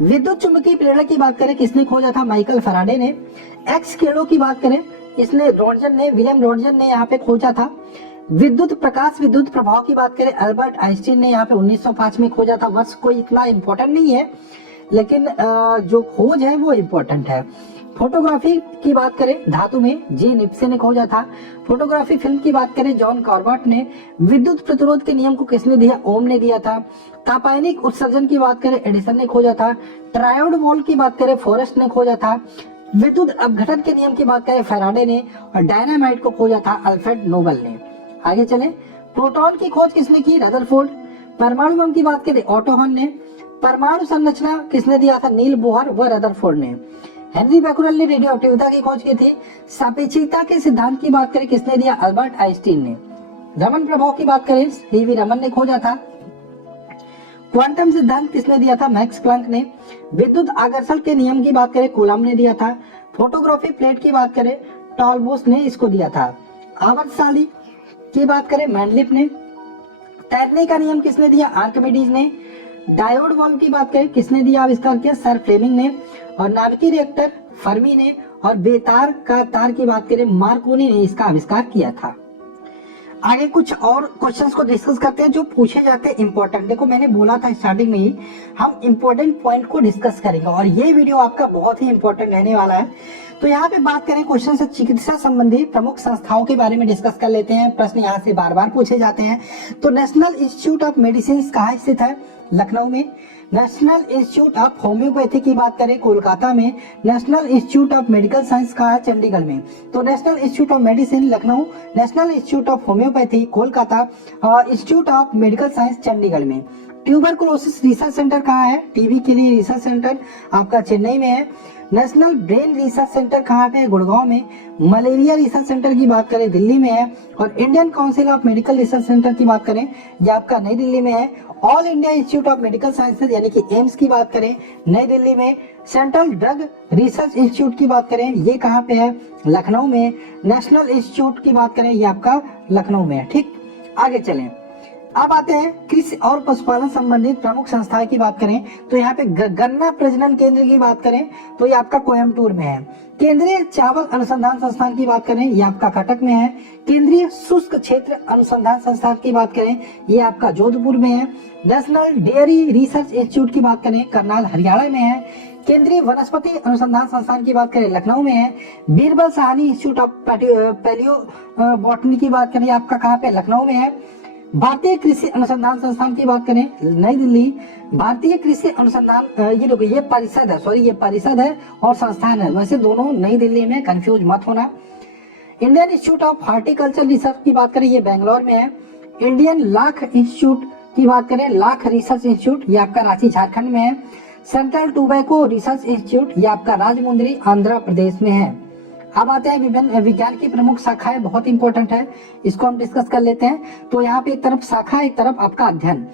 विद्युत चुंबकीय प्रेरक की बात करें किसने खोजा था? माइकल फैराडे ने। एक्स किरणों की बात करें इसने रॉन्टजन ने, विलियम रॉन्टजन ने यहाँ पे खोजा था। प्रकाश विद्युत प्रभाव की बात करें अल्बर्ट आइंस्टीन ने यहाँ पे 1905 में खोजा था। वर्ष कोई इतना इंपॉर्टेंट नहीं है, लेकिन जो खोज है वो इम्पोर्टेंट है। फोटोग्राफी की बात करें धातु में जे निप्से ने खोजा था। फोटोग्राफी फिल्म की बात करें जॉन कॉर्बेट ने। विद्युत प्रतिरोध के नियम को किसने दिया? ओम ने दिया था। तापायनिक उत्सर्जन की बात करें एडिसन ने खोजा था। ट्रायोड वॉल की बात करें फॉरेस्ट ने खोजा था। विद्युत अपघटन के नियम की बात करें फैराडे ने। और डायनामाइट को खोजा था अल्फ्रेड नोबल ने। आगे चले, प्रोटॉन की खोज किसने की? रदरफोर्ड। परमाणु बम की बात करें ऑटो हॉर्न ने। परमाणु संरचना किसने दिया था? नील बोहर व रदरफोर्ड ने। हेनरी बैकुलर ने रेडियो एक्टिविटी की खोज की थी। सापेक्षिकता के सिद्धांत की बात करें किसने दिया? अल्बर्ट आइंस्टीन ने। रमन प्रभाव की बात करें सीवी रमन ने खोजा था। क्वांटम सिद्धांत किसने दिया था? मैक्स प्लैंक ने। विद्युत आकर्षण के नियम की बात करें कूलम्ब ने दिया था। फोटोग्राफी प्लेट की बात करें टॉलबोस ने इसको दिया था। आवर्तशाली की बात करें मैनलिफ ने। तैरने का नियम किसने दिया? आर्किमिडीज ने। डायोड वॉल्व की बात करें किसने दिया आविष्कार किया? सर फ्लेमिंग ने। और नाभिकीय रिएक्टर फर्मी ने। और बेतार का तार की बात करें मार्कोनी ने इसका आविष्कार किया था। आगे कुछ और क्वेश्चंस को डिस्कस करते हैं जो पूछे जाते हैं इंपॉर्टेंट। देखो मैंने बोला था स्टार्टिंग में ही हम इंपॉर्टेंट पॉइंट को डिस्कस करेंगे और ये वीडियो आपका बहुत ही इंपॉर्टेंट रहने वाला है। तो यहाँ पे बात करें क्वेश्चन से चिकित्सा संबंधी प्रमुख संस्थाओं के बारे में डिस्कस कर लेते हैं। प्रश्न यहाँ से बार बार पूछे जाते हैं। तो नेशनल इंस्टीट्यूट ऑफ मेडिसिन कहाँ स्थित है? लखनऊ में। नेशनल इंस्टीट्यूट ऑफ होम्योपैथी की बात करें कोलकाता में। National institute of medical science कहाँ है? चंडीगढ़ में। तो national institute of medicine Lucknow, national institute of homoeopathy Kolkata और institute of medical science Chandigarh में। ट्यूबरकुलोसिस रिसर्च सेंटर कहाँ है? टीबी के लिए रिसर्च सेंटर आपका चेन्नई में है। नेशनल ब्रेन रिसर्च सेंटर कहाँ पे है? गुड़गांव में। मलेरिया रिसर्च सेंटर की बात करें दिल्ली में है। और Indian council of medical research centre की बात करें ये आपका नई दिल्ली में है। All India institute of medical sciences यानी कि एम्स की बात करें नई दिल्ली में। सेंट्रल ड्रग रिसर्च इंस्टीट्यूट की बात करें ये कहाँ पे है? लखनऊ में। नेशनल इंस्टीट्यूट की बात करें ये आपका लखनऊ में है। ठीक, आगे चलें। अब आते हैं कृषि और पशुपालन संबंधित प्रमुख संस्थाएं की बात करें तो यहाँ पे गन्ना प्रजनन केंद्र की बात करें तो ये आपका कोयम्बटूर में है। केंद्रीय चावल अनुसंधान संस्थान की बात करें ये आपका कटक में है। केंद्रीय शुष्क क्षेत्र अनुसंधान संस्थान की बात करें ये आपका जोधपुर में है। नेशनल डेयरी रिसर्च इंस्टीट्यूट की बात करें करनाल हरियाणा में है। केंद्रीय वनस्पति अनुसंधान संस्थान की बात करें लखनऊ में है। Birbal Sahni Institute of Palaeobotany की बात करें आपका कहाँ पे? लखनऊ में है। भारतीय कृषि अनुसंधान संस्थान की बात करें नई दिल्ली। भारतीय कृषि अनुसंधान ये देखो ये परिषद है, सॉरी ये परिषद है और संस्थान है, वैसे दोनों नई दिल्ली में, कंफ्यूज मत होना। Indian institute of horticulture research की बात करें ये बेंगलोर में है। इंडियन लाख इंस्टीट्यूट की बात करें, लाख रिसर्च इंस्टीट्यूट, ये आपका रांची झारखंड में है। सेंट्रल टोबैको रिसर्च इंस्टीट्यूट, ये आपका राजमुंद्री आंध्र प्रदेश में है। अब आते हैं विभिन्न विज्ञान की प्रमुख शाखाएं, बहुत इंपॉर्टेंट है, इसको हम डिस्कस कर लेते हैं। तो यहाँ पे एक तरफ शाखा, एक तरफ आपका अध्ययन।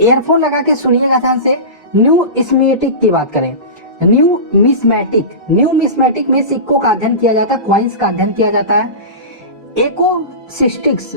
ईयरफोन लगा के सुनिएगा ध्यान से। न्यूमिस्मेटिक की बात करें, न्यूमिस्मेटिक में सिक्कों का अध्ययन किया जाता है, कॉइन्स का अध्ययन किया जाता है। एकोसिस्टिक्स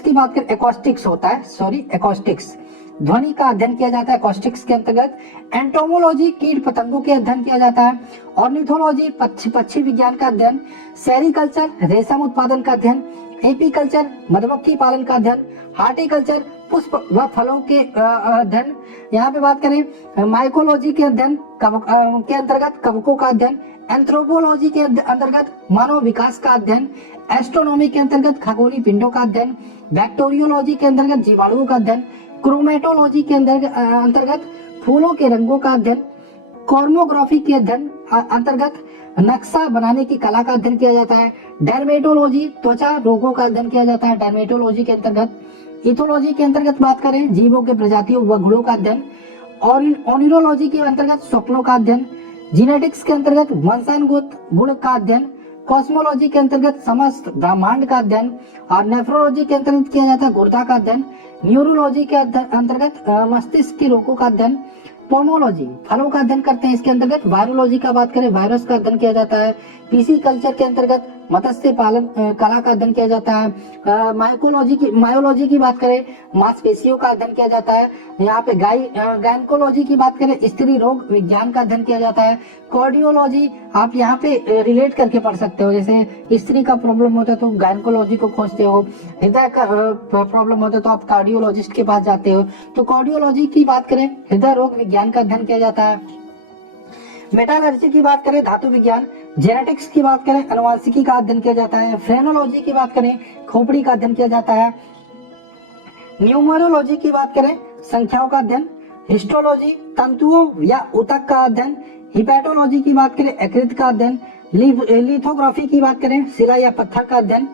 की बात करें, एकॉस्टिक्स होता है, सॉरी एकॉस्टिक्स, ध्वनि का अध्ययन किया जाता है एकॉस्टिक्स के अंतर्गत। एंटोमोलॉजी, कीट पतंगों के अध्ययन किया जाता है। ऑर्निथोलॉजी, पक्षी विज्ञान का अध्ययन। सेरिकल्चर, रेशम उत्पादन का अध्ययन। एपीकल्चर, मधुमक्खी पालन का अध्ययन। हार्टिकल्चर, पुष्प व फलों के अध्ययन। यहाँ पे बात करें माइकोलॉजी के अध्ययन के अंतर्गत कवकों का अध्ययन। एंथ्रोपोलॉजी के अंतर्गत मानव विकास का अध्ययन। एस्ट्रोनॉमी के अंतर्गत खगोलीय पिंडों का अध्ययन। बैक्टीरियोलॉजी के अंतर्गत जीवाणुओं का अध्ययन। क्रोमेटोलॉजी के अंतर्गत फूलों के रंगों का अध्ययन। कॉर्मोग्राफी के अध्ययन अंतर्गत नक्शा बनाने की कला का अध्ययन किया जाता है। डर्मेटोलॉजी, त्वचा रोगों का अध्ययन किया जाता है डर्मेटोलॉजी के अंतर्गत। इथोलॉजी के अंतर्गत बात करें जीवों के प्रजातियों व गुणों का अध्ययन। और ओनिरोलॉजी के अंतर्गत स्वप्नों का अध्ययन। जीनेटिक्स के अंतर्गत वंशानुगत गुण का अध्ययन। कॉस्मोलॉजी के अंतर्गत समस्त ब्रह्मांड का अध्ययन। और नेफ्रोलॉजी के अंतर्गत किया जाता है गुर्दा का अध्ययन। न्यूरोलॉजी के अंतर्गत मस्तिष्क के रोगों का अध्ययन। पोमोलॉजी, फलों का अध्ययन करते हैं इसके अंतर्गत। वायरोलॉजी का बात करें, वायरस का अध्ययन किया जाता है। पीसी कल्चर के अंतर्गत मत्स्य पालन कला का अध्ययन किया जाता है। मायोलॉजी की बात करें, मांसपेशियों का अध्ययन किया जाता है। यहाँ पे गायनकोलॉजी की बात करें, स्त्री रोग विज्ञान का अध्ययन किया जाता है। कार्डियोलॉजी आप यहाँ पे रिलेट करके पढ़ सकते हो, जैसे स्त्री का प्रॉब्लम होता है तो गायनकोलॉजी को खोजते हो, हृदय का प्रॉब्लम होता है तो आप कार्डियोलॉजिस्ट के पास जाते हो। तो कार्डियोलॉजी की बात करें, हृदय रोग विज्ञान का अध्ययन किया जाता है। मेटालर्जी की बात करें, धातु विज्ञान। जेनेटिक्स की बात करें, अनुवांशिकी का अध्ययन किया जाता है। फ्रेनोलॉजी की बात करें, खोपड़ी का अध्ययन किया जाता है। न्यूमरोलॉजी की बात करें, संख्याओं का अध्ययन। हिस्टोलॉजी, तंतुओं या ऊतक का अध्ययन। हिपैटोलॉजी की बात करें, यकृत का अध्ययन। लिथोग्राफी की बात करें, शिला या पत्थर का अध्ययन।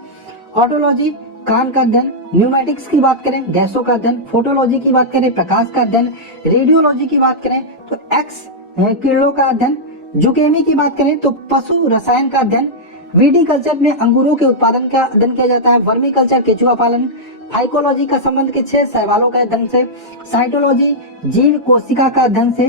ऑटोलॉजी, कान का अध्ययन। न्यूमेटिक्स की बात करें, गैसों का अध्ययन। फोटोलॉजी की बात करें, प्रकाश का अध्ययन। रेडियोलॉजी की बात करें तो एक्स किरणों का अध्ययन। जुकेमी की बात करें तो पशु रसायन का अध्ययन। वीडी कल्चर में अंगूरों के उत्पादन का अध्ययन किया जाता है। वर्मी कल्चर, केचुआ पालन। फाइकोलॉजी का संबंध के 6 सवालों का अध्ययन से। साइटोलॉजी, जीव कोशिका का अध्ययन से।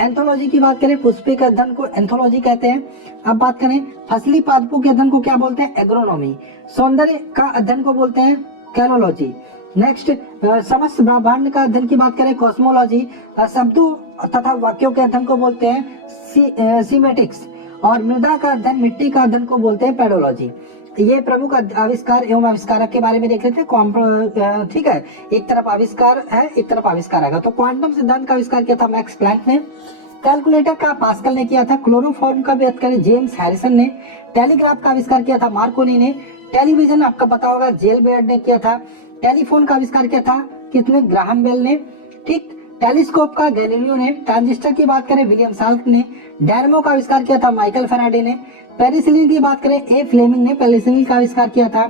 एंथोलॉजी की बात करें, पुष्पिक अध्ययन को एंथोलॉजी कहते हैं। अब बात करें फसली पादपों के अध्ययन को क्या बोलते हैं, एग्रोनॉमी। सौंदर्य का अध्ययन को बोलते हैं कैलोलॉजी। नेक्स्ट, समस्त ब्रह्मांड का अध्ययन की बात करें, कॉस्मोलॉजी। शब्दों तथा वाक्यों के अध्ययन को बोलते हैं सीमेटिक्स। और मृदा का अध्ययन, मिट्टी का अध्ययन को बोलते हैं पेडोलॉजी। ये प्रमुख आविष्कार एवं आविष्कारक के बारे में देख लेते हैं। ठीक है, एक तरफ आविष्कार है, एक तरफ आविष्कार आएगा। तो क्वांटम सिद्धांत का आविष्कार किया था मैक्स प्लैंक ने। कैलकुलेटर का पास्कल ने किया था। क्लोरोफॉर्म का बात करें, जेम्स हैरिसन ने। टेलीग्राफ का आविष्कार किया था मार्कोनी ने। टेलीविजन आपका पता होगा, जेल बेयर्ड ने किया था। टेलीफोन का आविष्कार किया था किसने, ग्राहम बेल ने। ठीक, टेलीस्कोप का गैलीलियो ने। ट्रांजिस्टर की बात करें, विलियम साल्क ने। डायनमो का आविष्कार किया था माइकल फैराडे ने। पेनिसिलिन की बात करें, ए फ्लेमिंग ने पेनिसिलिन का आविष्कार किया था।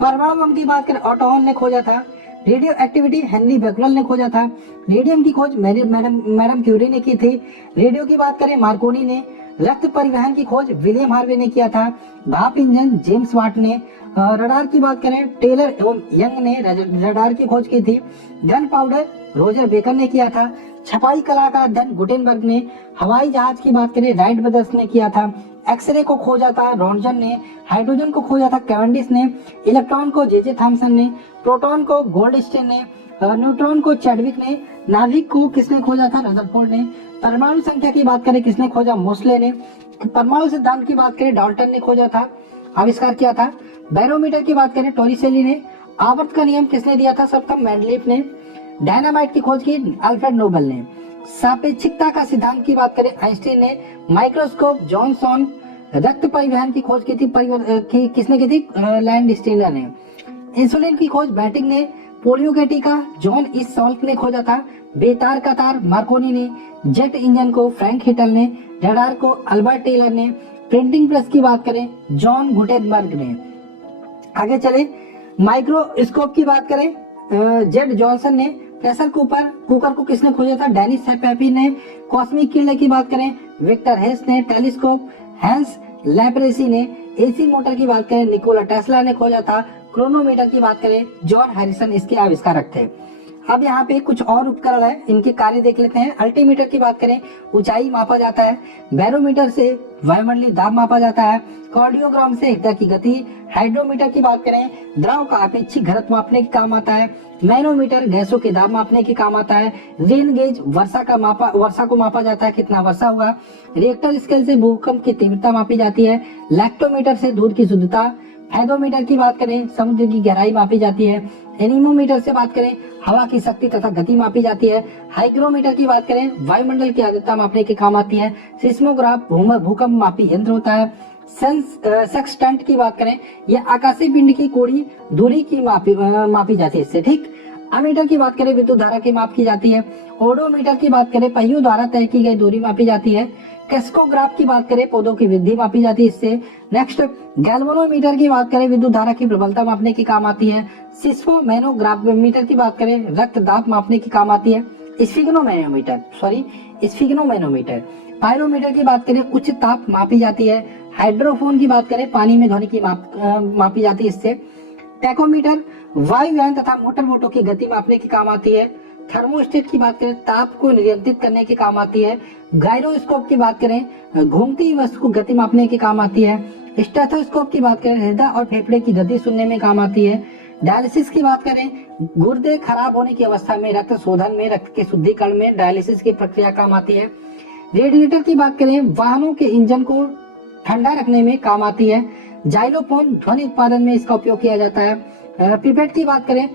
परमाणु बम की बात करें, ऑटो हॉर्न ने खोजा था। रेडियो एक्टिविटी हेनरी बेक्वेल ने खोजा था। रेडियम की खोज मैडम क्यूरी ने की थी। रेडियो की बात करें, मार्कोनी ने। रक्त परिवहन की खोज विलियम हार्वे ने किया था। भाप इंजन जेम्स वाट ने। रडार की बात करें, टेलर एवं यंग ने रडार की खोज की थी। गन पाउडर रोजर बेकर ने किया था। छपाई कला का अध्ययन गुटेनबर्ग ने। हवाई जहाज की बात करें, राइट ब्रदर्स ने किया था। एक्सरे को खोजा था रॉन्जन ने। हाइड्रोजन को खोजा था कैवेंडिश ने। इलेक्ट्रॉन को जे थॉमसन ने। प्रोटॉन को गोल्डस्टीन ने। न्यूट्रॉन को चैडविक ने। नाभिक को किसने खोजा था, रदरफोर्ड ने। परमाणु संख्या की बात करें, किसने खोजा, मोस्ले ने। परमाणु सिद्धांत की बात करें, डाल्टन ने खोजा था, आविष्कार किया था। बैरोमीटर की बात करें, टोरिसेली ने। आवर्त का नियम किसने दिया था, सर्वप्रथम मेंडलीफ ने। डायनामाइट की खोज की अल्फ्रेड नोबल ने। सापेक्षिकता का सिद्धांत की बात करें, आइंस्टीन ने। Microscope Johnson. रक्त परिवहन की खोज की थी किसने की थी, लैंड स्टीनर ने। इंसुलिन की खोज बैटिंग ने। पोलियो के टीका जॉन इस सॉल्क ने खोजा था। बेतार का तार मार्कोनी ने। जेट इंजन को फ्रैंक हिटल ने। रडार को अल्बर्ट टेलर ने। प्रिंटिंग प्रेस की बात करें, जॉन गुटेनबर्ग ने। आगे चले, माइक्रोस्कोप की बात करें जेड जॉनसन ने। प्रेशर कुकर को किसने खोजा था? डेनिस सेपेपी ने। कॉस्मिक किरणें की बात करें विक्टर हेस ने। टेलीस्कोप हैंस लैप्रेसी ने। एसी मोटर की बात करें निकोला टेस्ला ने खोजा था। क्रोनोमीटर की बात करें जॉन हैरिसन इसके आविष्कारक थे। अब यहाँ पे कुछ और उपकरण है, इनके कार्य देख लेते हैं। अल्टीमीटर की बात करें ऊंचाई मापा जाता है। बैरोमीटर से वायुमंडलीय दाब मापा जाता है। कार्डियोग्राम से हृदय की गति। हाइड्रोमीटर की बात करें द्रव का अपेक्षिक घनत्व मापने के काम आता है। मैनोमीटर गैसों के दाब मापने के काम आता है। रेन गेज वर्षा को मापा जाता है, कितना वर्षा हुआ। रिएक्टर स्केल से भूकंप की तीव्रता मापी जाती है। लैक्टोमीटर से दूध की शुद्धता। फेदोमीटर की बात करें समुद्र की गहराई मापी जाती है। एनीमोमीटर से बात करें हवा की शक्ति तथा गति मापी जाती है। हाइग्रोमीटर की बात करें वायुमंडल की आर्द्रता मापने के काम आती है। सिस्मोग्राफ भूकंप मापी यंत्र होता है। सेक्सटेंट की बात करें यह आकाशीय पिंड की कोणीय दूरी की मापी जाती है इससे, ठीक। अमीटर की बात करें विद्युत धारा की माप की जाती है। ओडोमीटर की बात करें पहियों द्वारा तय की गई दूरी मापी जाती है। कैस्कोग्राफ की बात करें पौधों की वृद्धि मापी जाती है इससे। नेक्स्ट गैल्वेनोमीटर की बात करें विद्युत धारा की प्रबलता मापने के काम आती है। सिस्फोमेनोमीटर की बात करें रक्त दाब मापने के काम आती है। स्फिग्नोमेनोमीटर पायरोमीटर की बात करें उच्च ताप मापी जाती है। हाइड्रोफोन की बात करें पानी में ध्वनि की मापी जाती है इससे। टैकोमीटर वायुयान तथा मोटर बोटों की गति मापने के काम आती है। थर्मोस्टेट की बात करें ताप को नियंत्रित करने के काम आती है। गायरोस्कोप की बात करें घूमती वस्तु को गति मापने के काम आती है। स्टेथोस्कोप की बात करें हृदय और फेफड़े की गति सुनने में काम आती है। डायलिसिस की बात करें गुर्दे खराब होने की अवस्था में रक्त शोधन में रक्त के शुद्धिकरण में डायलिसिस की प्रक्रिया काम आती है। रेडिएटर की बात करें वाहनों के इंजन को ठंडा रखने में काम आती है। जाइलोफोन ध्वनि उत्पादन में इसका उपयोग किया जाता है। पिपेट की बात करें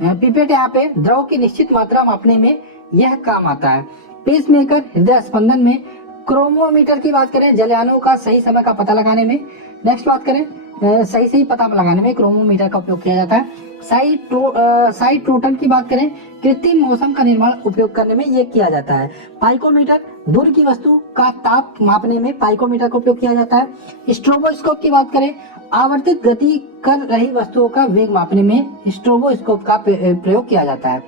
पिपेट यहाँ पे द्रव की निश्चित मात्रा मापने में यह काम आता है। पेसमेकर हृदय स्पंदन में। क्रोमोमीटर की बात करें जलयानों का सही समय का पता लगाने में। नेक्स्ट बात करें सही पता लगाने में क्रोमोमीटर का उपयोग किया जाता है। साइट्रोटन की बात करें कृत्रिम मौसम का निर्माण उपयोग करने में यह किया जाता है। पाइकोमीटर दूर की वस्तु का ताप मापने में पाइकोमीटर का उपयोग किया जाता है। स्ट्रोबोस्कोप की बात करें आवर्तित गति कर रही वस्तुओं का वेग मापने में स्ट्रोबोस्कोप का प्रयोग किया जाता है।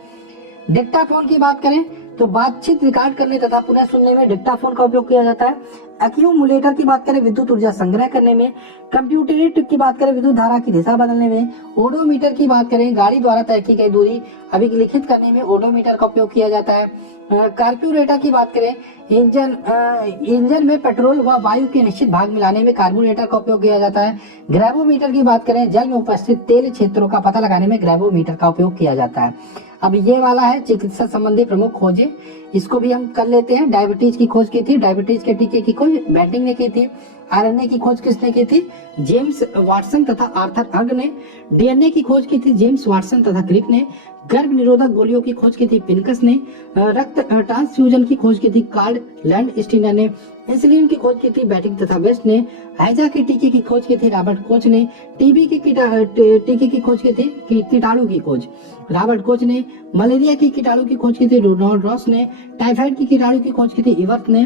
डिक्टाफोन की बात करें तो बातचीत रिकॉर्ड करने तथा पुनः सुनने में डिक्टाफोन का उपयोग किया जाता है। एक्यूमुलेटर की बात करें विद्युत ऊर्जा संग्रह करने में। कंप्यूटरेट की बात करें विद्युत धारा की दिशा बदलने में। ओडोमीटर की बात करें गाड़ी द्वारा तय की गई दूरी अभिलिखित करने में ओडोमीटर का उपयोग किया जाता है। कार्ब्यूरेटर की बात करें इंजन में पेट्रोल व वायु के निश्चित भाग मिलाने में कार्ब्यूरेटर का उपयोग किया जाता है। ग्रेवोमीटर की बात करें जल में उपस्थित तेल क्षेत्रों का पता लगाने में ग्रेवोमीटर का उपयोग किया जाता है। अब ये वाला है चिकित्सा संबंधी प्रमुख खोजें, इसको भी हम कर लेते हैं। डायबिटीज की खोज की थी, डायबिटीज के टीके की खोज बेंटिंग ने की थी। आरएनए की खोज किसने की थी? जेम्स वाटसन तथा आर्थर हग ने। डीएनए की खोज की थी जेम्स वाटसन तथा क्रिक ने। गर्भ निरोधक गोलियों की खोज की थी पिनकस ने। रक्त ट्रांसफ्यूजन की खोज की थी कार्ल लैंडस्टीनर ने। इंसुलिन की खोज की थी बैटिंग तथा बेस्ट ने। हैजा के टीके की खोज की थी रॉबर्ट कोच ने। टीबी के टीके की खोज की थी कीटाणु की खोज रॉबर्ट कोच ने। मलेरिया की कीटाणु की खोज की थी रोनाल्ड रॉस ने। टाइफाइड की कीटाणु की खोज की थी इवर्थ ने।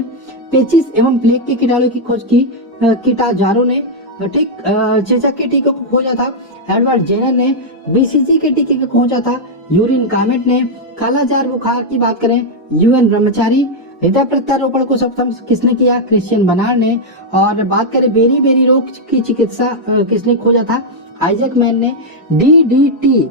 पेचिस एवं प्लेग के कीटाणु की खोज की कीटाजारो ने। ठीक, चेचक के टीके को खोजा था एडवर्ड जेनर ने। बीसीजी के टीके को खोजा था यूरिन कामेट ने। कालाजार बुखार की बात करें यूएन ब्रह्मचारी। हृदय प्रत्यारोपण को प्रथम किसने किया? क्रिश्चियन बनार ने। और बात करें बेरी रोग की चिकित्सा किसने खोजा था? आइजक मैन ने। डीडीटी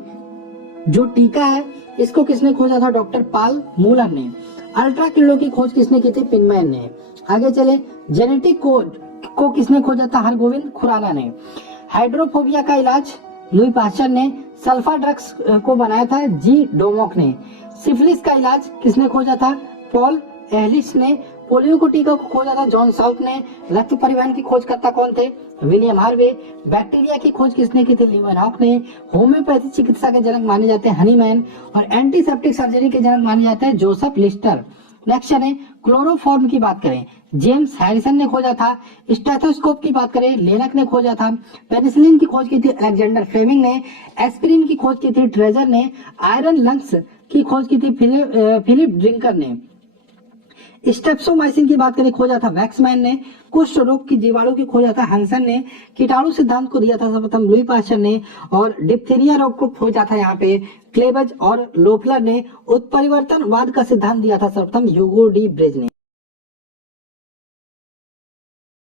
जो टीका है इसको किसने खोजा था? डॉक्टर पाल मूलर ने। अल्ट्रा किरणों की खोज किसने की थी? पिनमैन ने। आगे चले जेनेटिक कोड को किसने खोजा था? हरगोविंद खुराना ने। हाइड्रोफोबिया का इलाज लुई पास्चर ने। सल्फा ड्रग्स को बनाया था जी डोमोक ने। सिफिलिस का इलाज किसने खोजा था? पॉल एहलिस ने। पोलियो को टीका को खोजा था जॉन साउथ ने। रक्त परिवहन की खोजकर्ता कौन थे? William Harvey. बैक्टीरिया की खोज किसने की थी? लीवनहॉक ने। होम्योपैथी चिकित्सा के जनक माने जाते हैं हनीमैन। और एंटीसेप्टिक सर्जरी के जनक माने जाते हैं जोसेफ लिस्टर। नेक्स्ट है क्लोरोफॉर्म की बात करें जेम्स हैरिसन ने खोजा था। स्टेथोस्कोप की बात करें लेनक ने खोजा था। पेनिसिलिन की खोज की थी अलेक्जेंडर फ्लेमिंग ने। एस्पिरिन की खोज की थी ट्रेजर ने। आयरन लंग्स की खोज की थी फिलिप ड्रिंकर ने। स्ट्रेप्टोमाइसिन की बात करें खोजा था मैक्समैन ने, कुष्ठ रोग की जीवाणु की खोजा था हैंसन ने, कीटाणु सिद्धांत को दिया था सर्वप्रथम लुई पास्चर ने, और डिप्थीरिया रोग को खोजा था यहाँ पे क्लेबज और लोफलर ने, उत्परिवर्तनवाद का सिद्धांत दिया था सर्वप्रथम ह्यूगो डी ब्रेज ने।